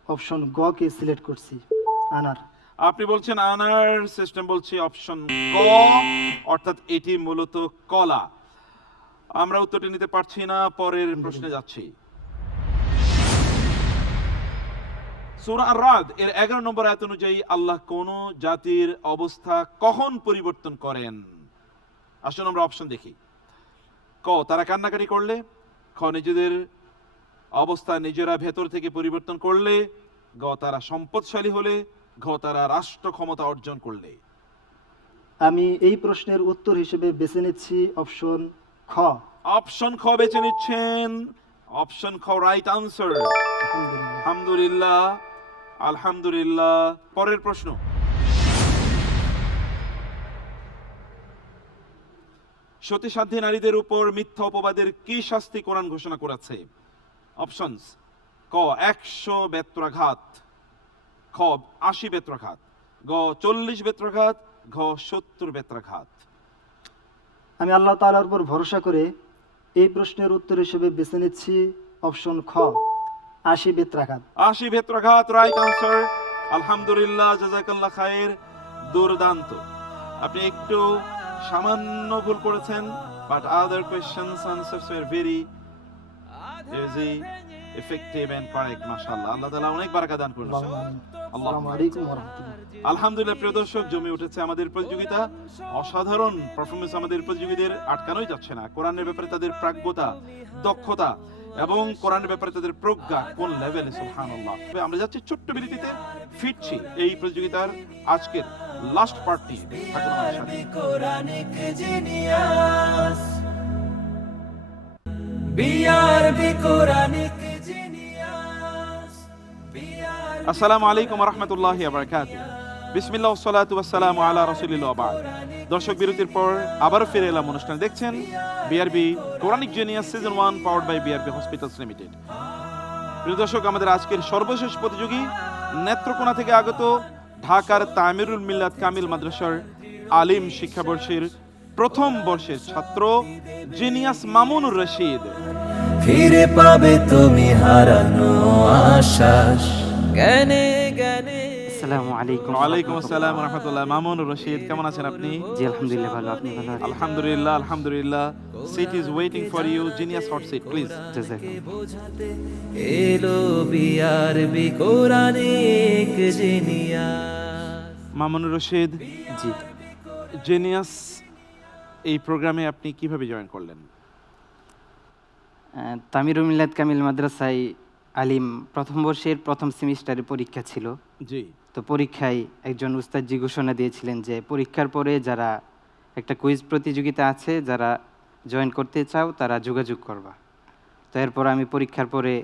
অপশন গ কে সিলেক্ট করছি, আনার। আপনি বলছেন আনার, সিস্টেম বলছে অপশন ক, অর্থাৎ এটি মূলত কলা। আমরা উত্তরটি নিতে পারছি না, পরের প্রশ্নে যাচ্ছি। সূরা আর-রাদ এর 11 নম্বর আয়াত অনুযায়ী আল্লাহ কোন জাতির অবস্থা কখন পরিবর্তন করেন? আসুন আমরা অপশন দেখি। ক তারা কান্নাকাটি করলে, খ নিজেদের অবস্থা নিজেরা ভেতর থেকে পরিবর্তন করলে, গ তারা সম্পদশালী হলে, ঘ তারা রাষ্ট্র ক্ষমতা অর্জন করলে। আমি এই প্রশ্নের উত্তর হিসেবে বেছে নিচ্ছি অপশন খ। অপশন খ বেছে নিচ্ছেন, অপশন খ রাইট আনসার, আলহামদুলিল্লাহ। আলহামদুলিল্লাহ, আলহামদুলিল্লাহ। পরের প্রশ্ন, সতীসাধ্যী নারীদের উপর মিথ্যা অপবাদের কি শাস্তি কোরআন ঘোষণা করেছে? অপশনস: ক 100 বেত্রাঘাত, খ 80 বেত্রাঘাত, গ 40 বেত্রাঘাত, ঘ 70 বেত্রাঘাত। আমি আল্লাহ তাআলার উপর ভরসা করে এই প্রশ্নের উত্তর হিসেবে বেছে নিচ্ছি অপশন খ, 80 বেত্রাঘাত। 80 বেত্রাঘাত, রাইট আনসার, আলহামদুলিল্লাহ, জাযাকাল্লাহ খায়ের, দুর্দান্ত। আপনি একটু সামান্য ভুল করেছেন, but other questions answers were very easy, effective and correct. মাশাআল্লাহ, আল্লাহ তাআলা অনেক বারাকা দান করুন। আসসালামু আলাইকুম ওয়া রাহমাতুল্লাহ। আলহামদুলিল্লাহ, প্রিয় দর্শক, জমে উঠেছে আমাদের প্রতিযোগিতা। অসাধারণ পারফরমেন্স আমাদের প্রতিযোগীদের, আটকানোই যাচ্ছে না। কোরআনের ব্যাপারে তাদের প্রাজ্ঞতা, দক্ষতা এবং কোরআনের ব্যাপারে তাদের প্রজ্ঞা কোন লেভেলে, সুবহানাল্লাহ। আমরা যাচ্ছি ছোট্ট বিরতিতে, ফিরছি এই প্রতিযোগিতার আজকের লাস্ট পার্টটি থাকুন আমাদের সাথে। Quranic genius BRB Quranic genius BRB আসসালামু আলাইকুম ওয়া রাহমাতুল্লাহি ওয়া বারাকাতুহু। বিসমিল্লাহ ওয়া সালাতু ওয়া সালামু আলা রাসূলিল্লাহ ওয়া বা'দ। দর্শক বিরতির পর আবারও ফিরে এলাম অনুষ্ঠান দেখছেন BRB Quranic genius season 1 powered by BRB hospitals limited. প্রিয় দর্শক, আমাদের আজকের সর্বশেষ প্রতিযোগী নেত্রকোনা থেকে আগত ঢাকার তামিরুল মিল্লাত কামিল মাদ্রাসার আলিম শিক্ষাবর্ষের প্রথম বর্ষের ছাত্র জিনিয়াস মামুনুর রশিদ। ফিরে পাবে তুমি হারানো আশ্বাস জ্ঞানে জ্ঞানে। আসসালামু আলাইকুম। ওয়ালাইকুম আসসালাম ওয়া রাহমাতুল্লাহ। মামুনুর রশিদ, কেমন আছেন আপনি? জি আলহামদুলিল্লাহ ভালো, আপনি ভালো আছেন? আলহামদুলিল্লাহ আলহামদুলিল্লাহ। Seat is waiting for you, genius hot seat please. জাযাকাল্লাহ। বোঝাতে এলো BRB Quranic genius. Mamunur Rashid, ji genius এই প্রোগ্রামে আপনি কিভাবে জয়েন করলেন? তামিরুল মিল্লাত কামিল মাদ্রাসায় আলিম প্রথম বর্ষের প্রথম সেমিস্টারে পরীক্ষা ছিল। জি, তো পরীক্ষায় একজন উস্তাদজি ঘোষণা দিয়েছিলেন যে পরীক্ষার পরে যারা একটা কুইজ প্রতিযোগিতা আছে, যারা জয়েন করতে চাও তারা যোগাযোগ করবা। তো এরপর আমি পরীক্ষার পরে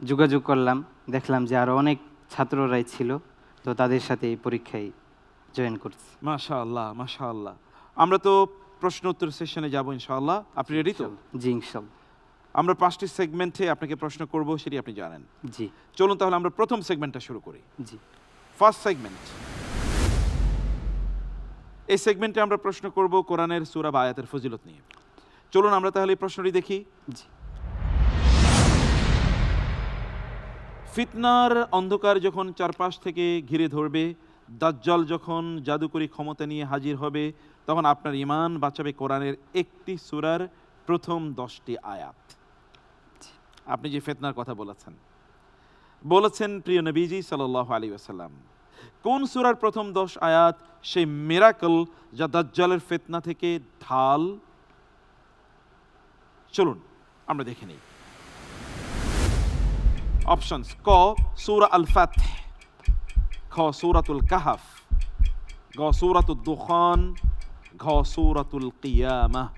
যোগাযোগ করলাম, দেখলাম যে আরও অনেক ছাত্ররাই ছিল, তো তাদের সাথে এই পরীক্ষায় জয়েন করছি। মাশাআল্লাহ মাশাআল্লাহ। আমরা তো প্রশ্ন উত্তর সেশনে যাব ইনশাআল্লাহ। আপনি রেডি তো? জি ইনশাল্লাহ। আমরা 5টি সেগমেন্টে আপনাকে প্রশ্ন করব, সেটি আপনি জানেন। জি চলুন তাহলে আমরা প্রথম সেগমেন্টটা শুরু করি। জি ফার্স্ট সেগমেন্ট। এই সেগমেন্টে আমরা প্রশ্ন করব কোরআনের সূরা বা আয়াতের ফজিলত নিয়ে। চলুন আমরা তাহলে এই প্রশ্নটি দেখি। জি ফিতনার অন্ধকার যখন চারপাশ থেকে ঘিরে ধরবে, দাজ্জাল যখন জাদুকরী ক্ষমতা নিয়ে হাজির হবে, তখন আপনার ঈমান বাঁচাবে কোরআনের একটি সূরার প্রথম 10টি আয়াত। আপনি যে ফিতনার কথা বলেছেন প্রিয় নবীজি সাল্লাল্লাহু আলাইহি ওয়াসাল্লাম, কোন সূরার প্রথম 10 আয়াত সেই মিরাকল যা দাজ্জালের ফিতনা থেকে ঢাল? চলুন আমরা দেখে নিই। অপশনস: ক সূরা আল ফাতহ, খ সূরাতুল কাহফ, গ সূরাতুদ দুখান, ঘ সূরাতুল কিয়ামাহ।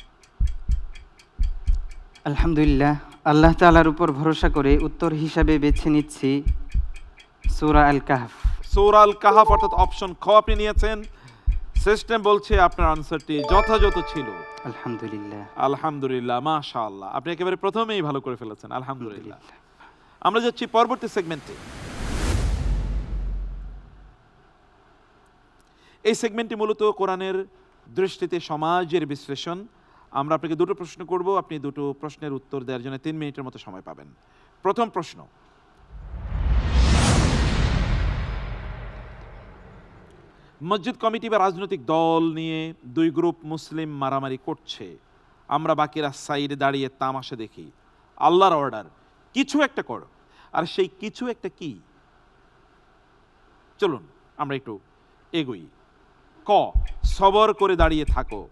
আলহামদুলিল্লাহ, আল্লাহ তাআলার উপর ভরসা করে উত্তর হিসাবে বেছে নিচ্ছি সূরা আল কাহফ। সূরা আল কাহফ অর্থাৎ অপশন খ আপনি নিয়েছেন। সিস্টেম বলছে আপনার আনসারটি যথাযথ ছিল। আলহামদুলিল্লাহ। আলহামদুলিল্লাহ, মাশাআল্লাহ, আপনি একেবারে প্রথমেই ভালো করে ফেলেছেন। আলহামদুলিল্লাহ। আমরা যাচ্ছি পরবর্তী সেগমেন্টে। এই সেগমেন্টটি মূলত কোরআনের দৃষ্টিতে সমাজের বিশ্লেষণ। আমরা আপনাকে দুটো প্রশ্ন করব, আপনি দুটো প্রশ্নের উত্তর দেওয়ার জন্য 3 মিনিটের মতো সময় পাবেন। প্রথম প্রশ্ন: মসজিদ কমিটি বা রাজনৈতিক দল নিয়ে 2 গ্রুপ মুসলিম মারামারি করছে, আমরা বাকিরা সাইডে দাঁড়িয়ে তামাশা দেখি। আল্লাহর অর্ডার, কিছু একটা করো, আর সেই কিছু একটা কি? চলুন আমরা একটু এগোই। ক সবর করে দাঁড়িয়ে থাকো,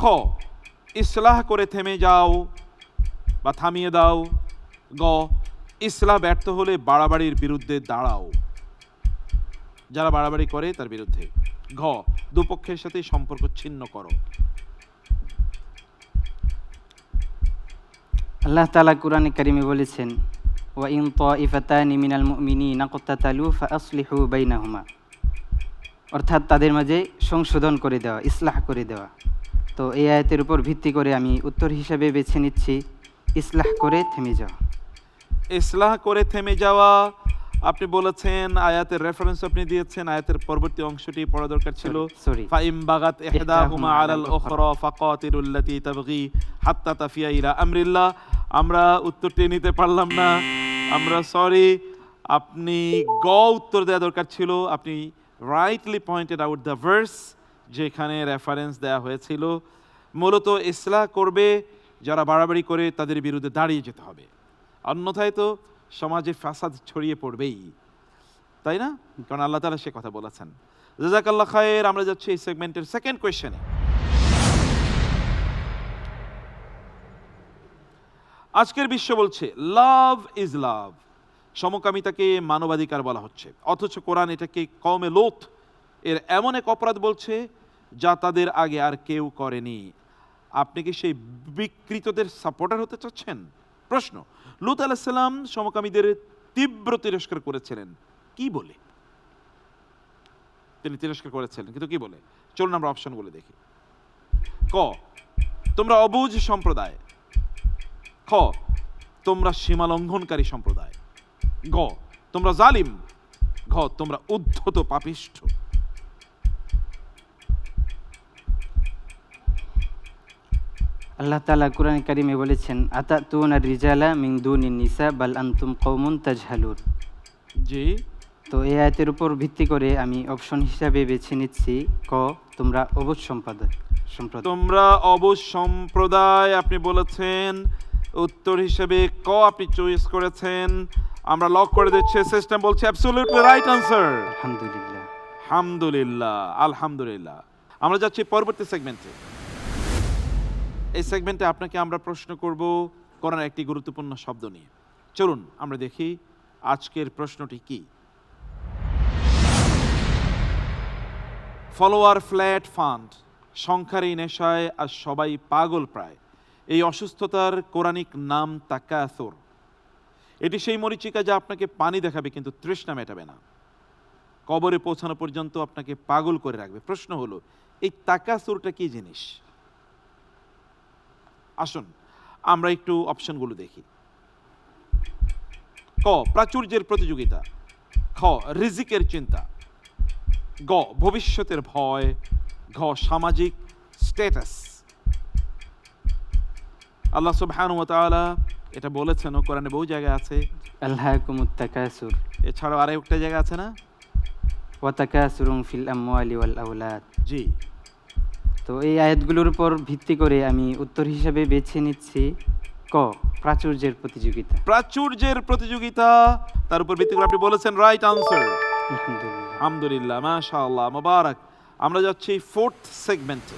খ ইসলাহ করে থেমে যাও বা থামিয়ে দাও, গ ইসলাহ ব্যর্থ হলে বাড়াবাড়ির বিরুদ্ধে দাঁড়াও, যারা বাড়াবাড়ি করে তার বিরুদ্ধে, ঘ দুপক্ষের সাথে সম্পর্ক ছিন্ন করো। আল্লাহ তাআলা কুরআনে কারিমে বলেছেন, ওয়া ইন তাইফাতানি মিনাল মুমিনিনা ইকতাতালু ফাআসলিহু বাইনাহুমা, অর্থাৎ তাদের মাঝে সংশোধন করে দেওয়া, ইসলাহ করে দেওয়া। তো এই আয়াতের উপর ভিত্তি করে আমি উত্তর হিসাবে বেছে নিচ্ছি ইসলাহ করে থেমে যাওয়া। ইসলাহ করে থেমে যাওয়া আপনি বলেছেন, আয়াতের রেফারেন্স আপনি দিয়েছেন। আয়াতের পরবর্তী অংশটি পড়া দরকার ছিল। সরি, ফাইম বাগাত ইহদাহুমা আলাল উখরা ফাকাতিলুল্লাতী তাবগী হাত্তা তাফিয়া ইলা আমরিল্লাহ। আমরা উত্তরটি নিতে পারলাম না, আমরা সরি। আপনি গ উত্তর দেওয়া দরকার ছিল। আপনি rightly pointed out the verse, যেখানে রেফারেন্স দেওয়া হয়েছিল। মূলত ইসলাহ করবে যারা বাড়াবাড়ি করে, তাদের বিরুদ্ধে দাঁড়িয়ে যেতে হবে, অন্যথায় তো সমাজে ফাসাদ ছড়িয়ে পড়বেই, তাই না? কারণ আল্লাহ তাআলা সে কথা বলেছেন। জাযাকাল্লাহ খায়ের। আমরা যাচ্ছি এই সেগমেন্টের সেকেন্ড কোয়েশ্চেনে। আজকের বিশ্ব বলছে লাভ ইজ লাভ, সমকামিতাকে মানবাধিকার বলা হচ্ছে, অথচ কোরআন এটাকে কওমে লোত এর এমন এক অপরাধ বলছে যা তাদের আগে আর কেউ করেনি। আপনি কি সেই বিকৃতদের সাপোর্টার হতে চাচ্ছেন? প্রশ্ন, লূত আলাইহিস সালাম সমকামীদের তীব্র তিরস্কার করেছিলেন কি বলে? তিনি তিরস্কার করেছিলেন কিন্তু কি বলে? চলুন আমরা অপশনগুলো দেখি। ক, তোমরা অবুঝ সম্প্রদায়। খ, তোমরা সীমা লঙ্ঘনকারী সম্প্রদায়। গ, তোমরা জালিম। ঘ, তোমরা উদ্ধত পাপিষ্ঠ। আল্লাহ তাআলা কোরআন কারিমে বলেছেন, আতাতুনা রিজালা মিন দুনিন নিসা বাল আনতুম কওমুন তাজহালুন। জি, তো এই আয়াতের উপর ভিত্তি করে আমি অপশন হিসাবে বেছে নিচ্ছি ক, তোমরা অবুঝ সম্প্রদায়। তোমরা অবুঝ সম্প্রদায় আপনি বলেছেন। উত্তর হিসেবে ক আপনি চয়েস করেছেন। আমরা লক করে দিচ্ছি, সিস্টেম বলছে অ্যাবসলিউটলি রাইট আনসার। আলহামদুলিল্লাহ। আলহামদুলিল্লাহ, আলহামদুলিল্লাহ। আমরা যাচ্ছি পরবর্তী সেগমেন্টে। এই সেগমেন্টে আপনাকে আমরা প্রশ্ন করব কোরআনের একটি গুরুত্বপূর্ণ শব্দ নিয়ে। চলুন আমরা দেখি আজকের প্রশ্নটি কি। ফলোয়ার ফ্ল্যাট ফান্ড, সংখ্যার এই নেশায় আর সবাই পাগল প্রায়। এই অসুস্থতার কোরআনিক নাম তাকাসুর। এটি সেই মরিচিকা যা আপনাকে পানি দেখাবে কিন্তু তৃষ্ণা মেটাবে না, কবরে পৌঁছানো পর্যন্ত আপনাকে পাগল করে রাখবে। প্রশ্ন হলো, এই তাকাসুরটা কি জিনিস? আসুন আমরা একটু অপশনগুলো দেখি। ক, প্রাচুর্যের প্রতিযোগিতা। খ, রিজিকের চিন্তা। গ, ভবিষ্যতের ভয়। ঘ, সামাজিক স্ট্যাটাস। আল্লাহ সুবহানাহু ওয়া তাআলা এটা বলেছেন, ও কোরআনে বহু জায়গায় আছে। আলহাকুমুত তাকাসুর এছাড়াও আরো একটা জায়গা আছে না? ওয়া তাকাসুরুম ফিল আমওয়ালি ওয়াল আওলাদ। জি, তো এই আয়াতগুলোর উপর ভিত্তি করে আমি উত্তর হিসাবে বেছে নিচ্ছি ক, প্রাচুর্যের প্রতিযোগিতা। প্রাচুর্যের প্রতিযোগিতা, তার উপর ভিত্তি করে আপনি বলেছেন রাইট আনসার। আলহামদুলিল্লাহ। আলহামদুলিল্লাহ, মাশাআল্লাহ, মোবারক। আমরা যাচ্ছি ফোর্থ সেগমেন্টে।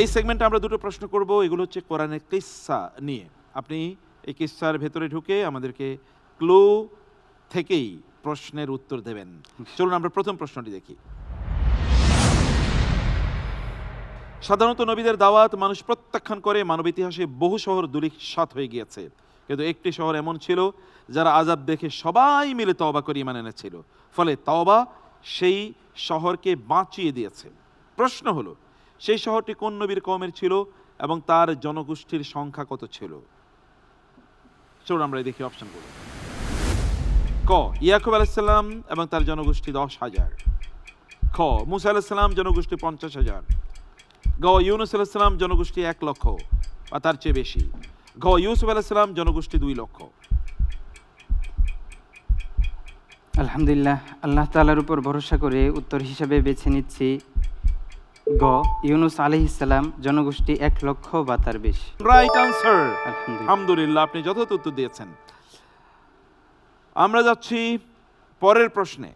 এই সেগমেন্টে আমরা দুটো প্রশ্ন করব, এগুলো হচ্ছে কোরআনের কিসসা নিয়ে। আপনি এই কিসসার ভেতরে ঢুকে আমাদেরকে ক্লু থেকেই প্রশ্নের উত্তর দেবেন। চলুন আমরা প্রথম প্রশ্নটি দেখি। সাধারণত নবীদের দাওয়াত মানুষ প্রত্যাখ্যান করে। মানব ইতিহাসে বহু শহর ধূলিসাৎ হয়ে গিয়েছে, কিন্তু একটি শহর এমন ছিল যারা আযাব দেখে সবাই মিলে তওবা করে ঈমান এনেছিল, ফলে তওবা সেই শহরকে বাঁচিয়ে দিয়েছে। প্রশ্ন হলো, সেই শহরটি কোন নবীর কওমের ছিল এবং তার জনগোষ্ঠীর সংখ্যা কত ছিল? চলুন আমরা দেখি অপশনগুলো। ক, ইয়াকুব আলাইহিস সালাম এবং তার জনগোষ্ঠী 10,000। খ, মূসা আলাইহিস সালাম জনগোষ্ঠী 50,000। গ, ইউনূস আলাইহিস সালাম জনগোষ্ঠী 1 লক্ষ বা তার চেয়ে বেশি। ঘ, ইউসুফ আলাইহিস সালাম জনগোষ্ঠী 2 লক্ষ। আলহামদুলিল্লাহ, আল্লাহ তাআলার উপর ভরসা করে উত্তর হিসাবে বেছে নিচ্ছি গ, ইউনূস আলাইহিস সালাম জনগোষ্ঠী 1 লক্ষ বা তার বেশি। Right answer. আলহামদুলিল্লাহ। আলহামদুলিল্লাহ, আপনি যথাযথ উত্তর দিয়েছেন। আমরা যাচ্ছি পরের প্রশ্নে।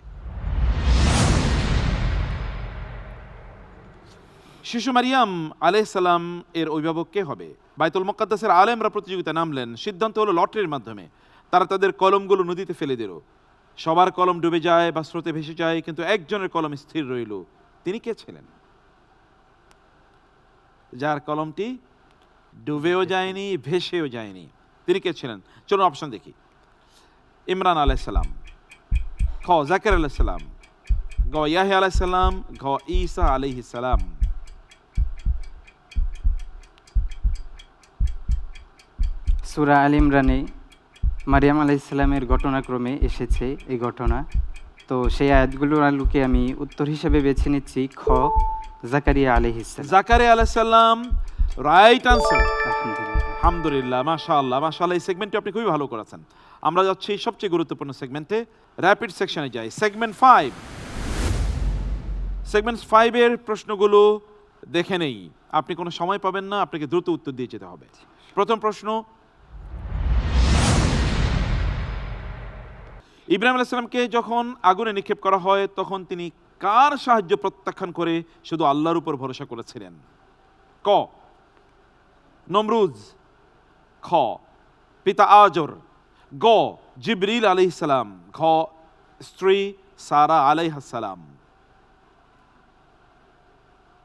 শিশু মারিয়াম আলাইহিস সালাম এর অভিভাবক কে হবে? বাইতুল মুকাদ্দাসের আলেমরা প্রতিযোগিতা নামলেন। সিদ্ধান্ত হলো লটারির মাধ্যমে। তারা তাদের কলমগুলো নদীতে ফেলে দিল। সবার কলম ডুবে যায় বা স্রোতে ভেসে যায়, কিন্তু একজনের কলম স্থির রইল। তিনি কে ছিলেন? যার কলমটি ডুবেও যায়নি, ভেসেও যায়নি, তিনি কে ছিলেন? চলুন অপশন দেখি। ইমরান আলাইহিস সালাম। খ, জাকির আলাইহিস সালাম। গ, ইয়াহইয়া আলাইহিস সালাম। ঘ, ঈসা আলাইহিস সালাম। সূরা আল ইমরানে মারিয়াম আলাইহিস সালামের ঘটনাক্রমে এসেছে এই ঘটনা। তো সেই আয়াতগুলোর আলোকে আমি উত্তর হিসেবে বেছে নিচ্ছি খ, জাকারিয়া আলাইহিস সালাম। জাকারিয়া আলাইহিস সালাম, রাইট আনসার। আলহামদুলিল্লাহ। আলহামদুলিল্লাহ, মাশাআল্লাহ, মাশাআল্লাহ। এই সেগমেন্টটি আপনি খুবই ভালো করেছেন। আমরা যাচ্ছি সবচেয়ে গুরুত্বপূর্ণ সেগমেন্টে, র্যাপিড সেকশনে যাই। সেগমেন্ট 5। সেগমেন্ট 5 এর প্রশ্নগুলো দেখে নেই, আপনি কোনো সময় পাবেন না, আপনাকে দ্রুত উত্তর দিয়ে যেতে হবে। প্রথম প্রশ্ন, ইব্রাহিম আলাইহিস সালামকে যখন আগুনে নিক্ষেপ করা হয় তখন তিনি কার সাহায্য প্রত্যাখ্যান করে শুধু আল্লাহর উপর ভরসা করেছিলেন? ক, নমরুজ। খ, পিতা আজর। গ, জিবরিল আলাইহিস সালাম। ঘ, স্ত্রী সারা আলাইহিস সালাম।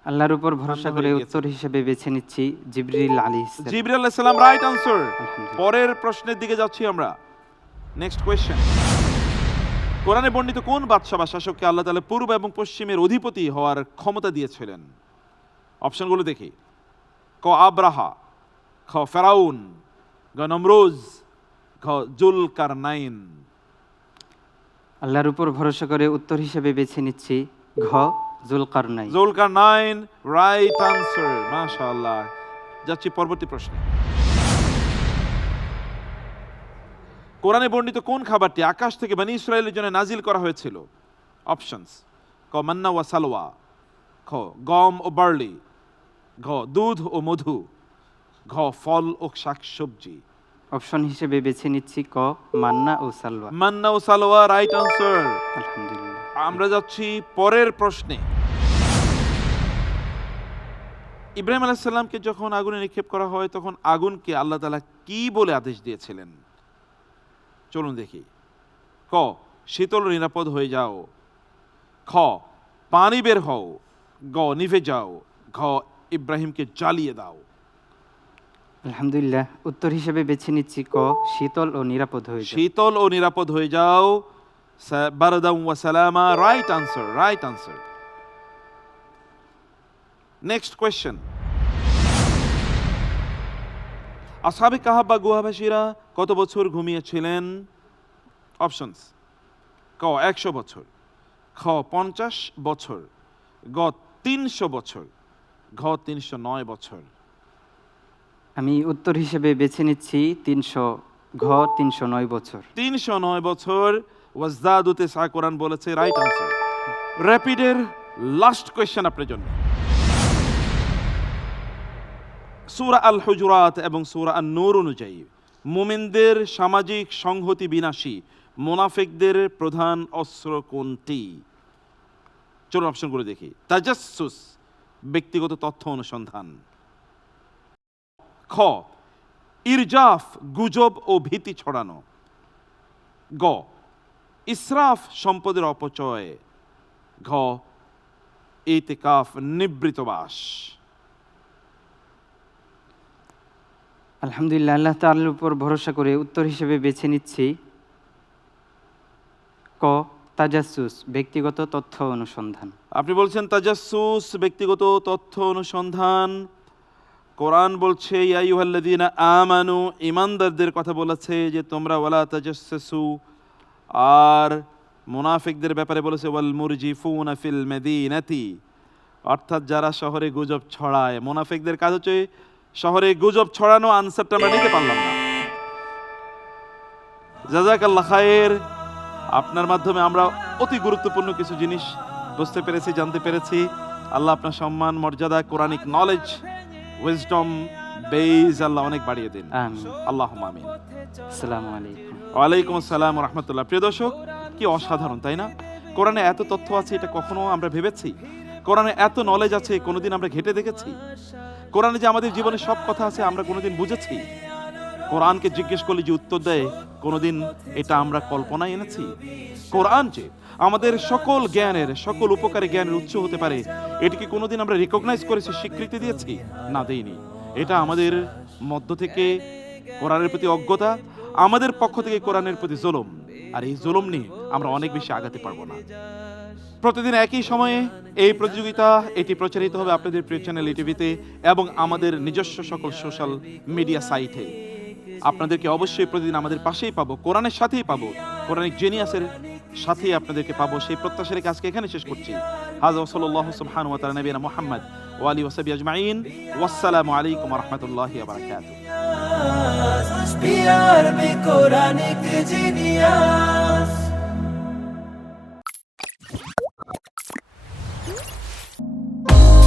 আল্লাহর উপর ভরসা ঠান্ডা করে হয়ে গিয়েছে। উত্তর হিসেবে বেছে নিচ্ছি জিবরিল আলাইহিস সালাম। জিবরিল আলাইহিস সালাম, রাইট আনসার। আলহামদুলিল্লাহ। পরের প্রশ্নের দিকে যাচ্ছি আমরা। Next question. কোরআনে বর্ণিত কোন বাদশা বা শাসককে আল্লাহ তাআলা পূর্ব এবং পশ্চিমের অধিপতি হওয়ার ক্ষমতা দিয়েছিলেন? অপশনগুলো দেখি। ক আব্রাহা, খ ফেরাউন, গ নমরুজ, খ জুলকারনাইন। আল্লাহর উপর ভরসা করে উত্তর হিসেবে বেছে নিচ্ছি ঘ জুলকারনাইন। জুলকারনাইন, রাইট আনসার, মাশাআল্লাহ। যাচ্ছি পরবর্তী প্রশ্নে। কোরআনে বর্ণিত কোন খাবারটি আকাশ থেকে বনী ইসরায়েলের জন্য নাজিল করা হয়েছিল? অপশনস। ক মান্না ওয়া সালওয়া, খ গম ও বার্লি, ঘ দুধ ও মধু, ঘ ফল ও শাকসবজি। অপশন হিসেবে বেছে নিচ্ছি ক মান্না ও সালওয়া। মান্না ও সালওয়া, রাইট আনসার। আলহামদুলিল্লাহ। আমরা যাচ্ছি পরের প্রশ্নে। ইব্রাহিম আলাইহিস সালামকে যখন আগুনে নিক্ষেপ করা হয় তখন আগুনকে আল্লাহ তাআলা কি বলে আদেশ দিয়েছিলেন? চলুন দেখি। ক শীতল ও নিরাপদ হয়ে যাও, খ পানি বের হও, গ নিভে যাও, ঘ ইব্রাহিমকে জ্বালিয়ে দাও। আলহামদুলিল্লাহ, উত্তর হিসেবে বেছে নিচ্ছি ক শীতল ও নিরাপদ হয়ে যাও। শীতল ও নিরাপদ হয়ে যাও, বারদাম ওয়া সালামা, right answer, right answer. Next question. আসহাবে কাহাব বা গুহাবাসীরা কত বছর ঘুমিয়েছিলেন? অপশনস। ক 100 বছর, খ 50 বছর, গ 300 বছর, ঘ 309 বছর। আমি উত্তর হিসেবে বেছে নিচ্ছি 309 বছর। 309 বছর। ওয়াজদাদুতে সা কোরআন বলেছে, রাইট আনসার। র্যাপিডের লাস্ট কোয়েশ্চেন আপনার জন্য। সূরা আল হুজুরাত এবং সূরা আন-নূর অনুযায়ী মুমিনদের সামাজিক সংহতি বিনাশী মুনাফিকদের প্রধান অস্ত্র কোনটি? চলুন অপশনগুলো দেখি। তাজাসসুস, ব্যক্তিগত তথ্য অনুসন্ধান, খ ইরজাফ, গুজব ও ভীতি ছড়ানো, গ ইসরাফ, সম্পদের অপচয়, ঘ ইতিকাফ, নিবৃত বাস। আলহামদুলিল্লাহ, আল্লাহ তাআলার উপর ভরসা করে উত্তর হিসেবে বেছে নিচ্ছি ক তাজাসসুস, ব্যক্তিগত তথ্য অনুসন্ধান। আপনি বলছেন তাজাসসুস, ব্যক্তিগত তথ্য অনুসন্ধান। কোরআন বলছে ইয়া আইয়ুহাল্লাযীনা আমানু, ঈমানদারদের কথা বলেছে যে তোমরা ওয়ালা তাজাসসু। আর মুনাফিকদের ব্যাপারে বলেছে ওয়াল মুরজিফুনা ফিল মাদিনাতি, অর্থাৎ যারা শহরে গুজব ছড়ায়। মুনাফিকদের কাজ হচ্ছে শহরে গুজব ছড়ানো। আনসারটা আমরা নিতে পারলাম না। জাযাকাল্লাহ খায়ের। আপনার মাধ্যমে আমরা অতি গুরুত্বপূর্ণ কিছু জিনিস বুঝতে পেরেছি, জানতে পেরেছি। আল্লাহ আপনার সম্মান, মর্যাদা, কোরআনিক নলেজ, উইজডম, বেজ আল্লাহ অনেক বাড়িয়ে দিন। আমিন। আল্লাহুম্মা আমিন। আসসালামু আলাইকুম। ওয়ালাইকুম আসসালাম ওয়া রাহমাতুল্লাহ। প্রিয় দর্শক, কি অসাধারণ তাই না? কোরআনে এত তথ্য আছে, এটা কখনো আমরা ভেবেছি? কোরআনে এত নলেজ আছে, কোনোদিন আমরা ঘেঁটে দেখেছি? কোরআনে যে আমাদের জীবনে সব কথা আছে, আমরা কোনোদিন বুঝেছি? কোরআনকে জিজ্ঞেস করলে যে উত্তর দেয়, কোনোদিন এটা আমরা কল্পনায় এনেছি? কোরআন যে আমাদের সকল জ্ঞানের, সকল উপকারী জ্ঞানের উৎস হতে পারে, এটিকে কোনোদিন আমরা রিকগনাইজ করেছি, স্বীকৃতি দিয়েছি? না, দেইনি। এটা আমাদের মধ্য থেকে কোরআনের প্রতি অজ্ঞতা, আমাদের পক্ষ থেকে কোরআনের প্রতি জুলুম। আর এই জুলুম নিয়ে আমরা অনেক বেশি আগাতে পারবো না। প্রতিদিন একই সময়ে এই প্রতিযোগিতা, এটি প্রচারিত হবে আপনাদের প্রিয় চ্যানেল ইটিভিতে এবং আমাদের নিজস্ব সকল সোশ্যাল মিডিয়া সাইটে। আপনাদেরকে অবশ্যই প্রতিদিন আমাদের পাশেই পাবো, কোরআনের সাথেই পাবো, কোরআনিক জিনিয়াসের সাথেই আপনাদেরকে পাবো। সেই প্রত্যাশা রেখে আজকে এখানে শেষ করছি। হাযা সাল্লাল্লাহু সুবহানাহু ওয়া তাআলা নবিয়ানা মুহাম্মদ ওয়া আলিহি ওয়া সাহবিহি আজমাইন। ওয়াসসালামু আলাইকুম ওয়া রাহমাতুল্লাহি ওয়া বারাকাতুহু। We are the Quranic genius.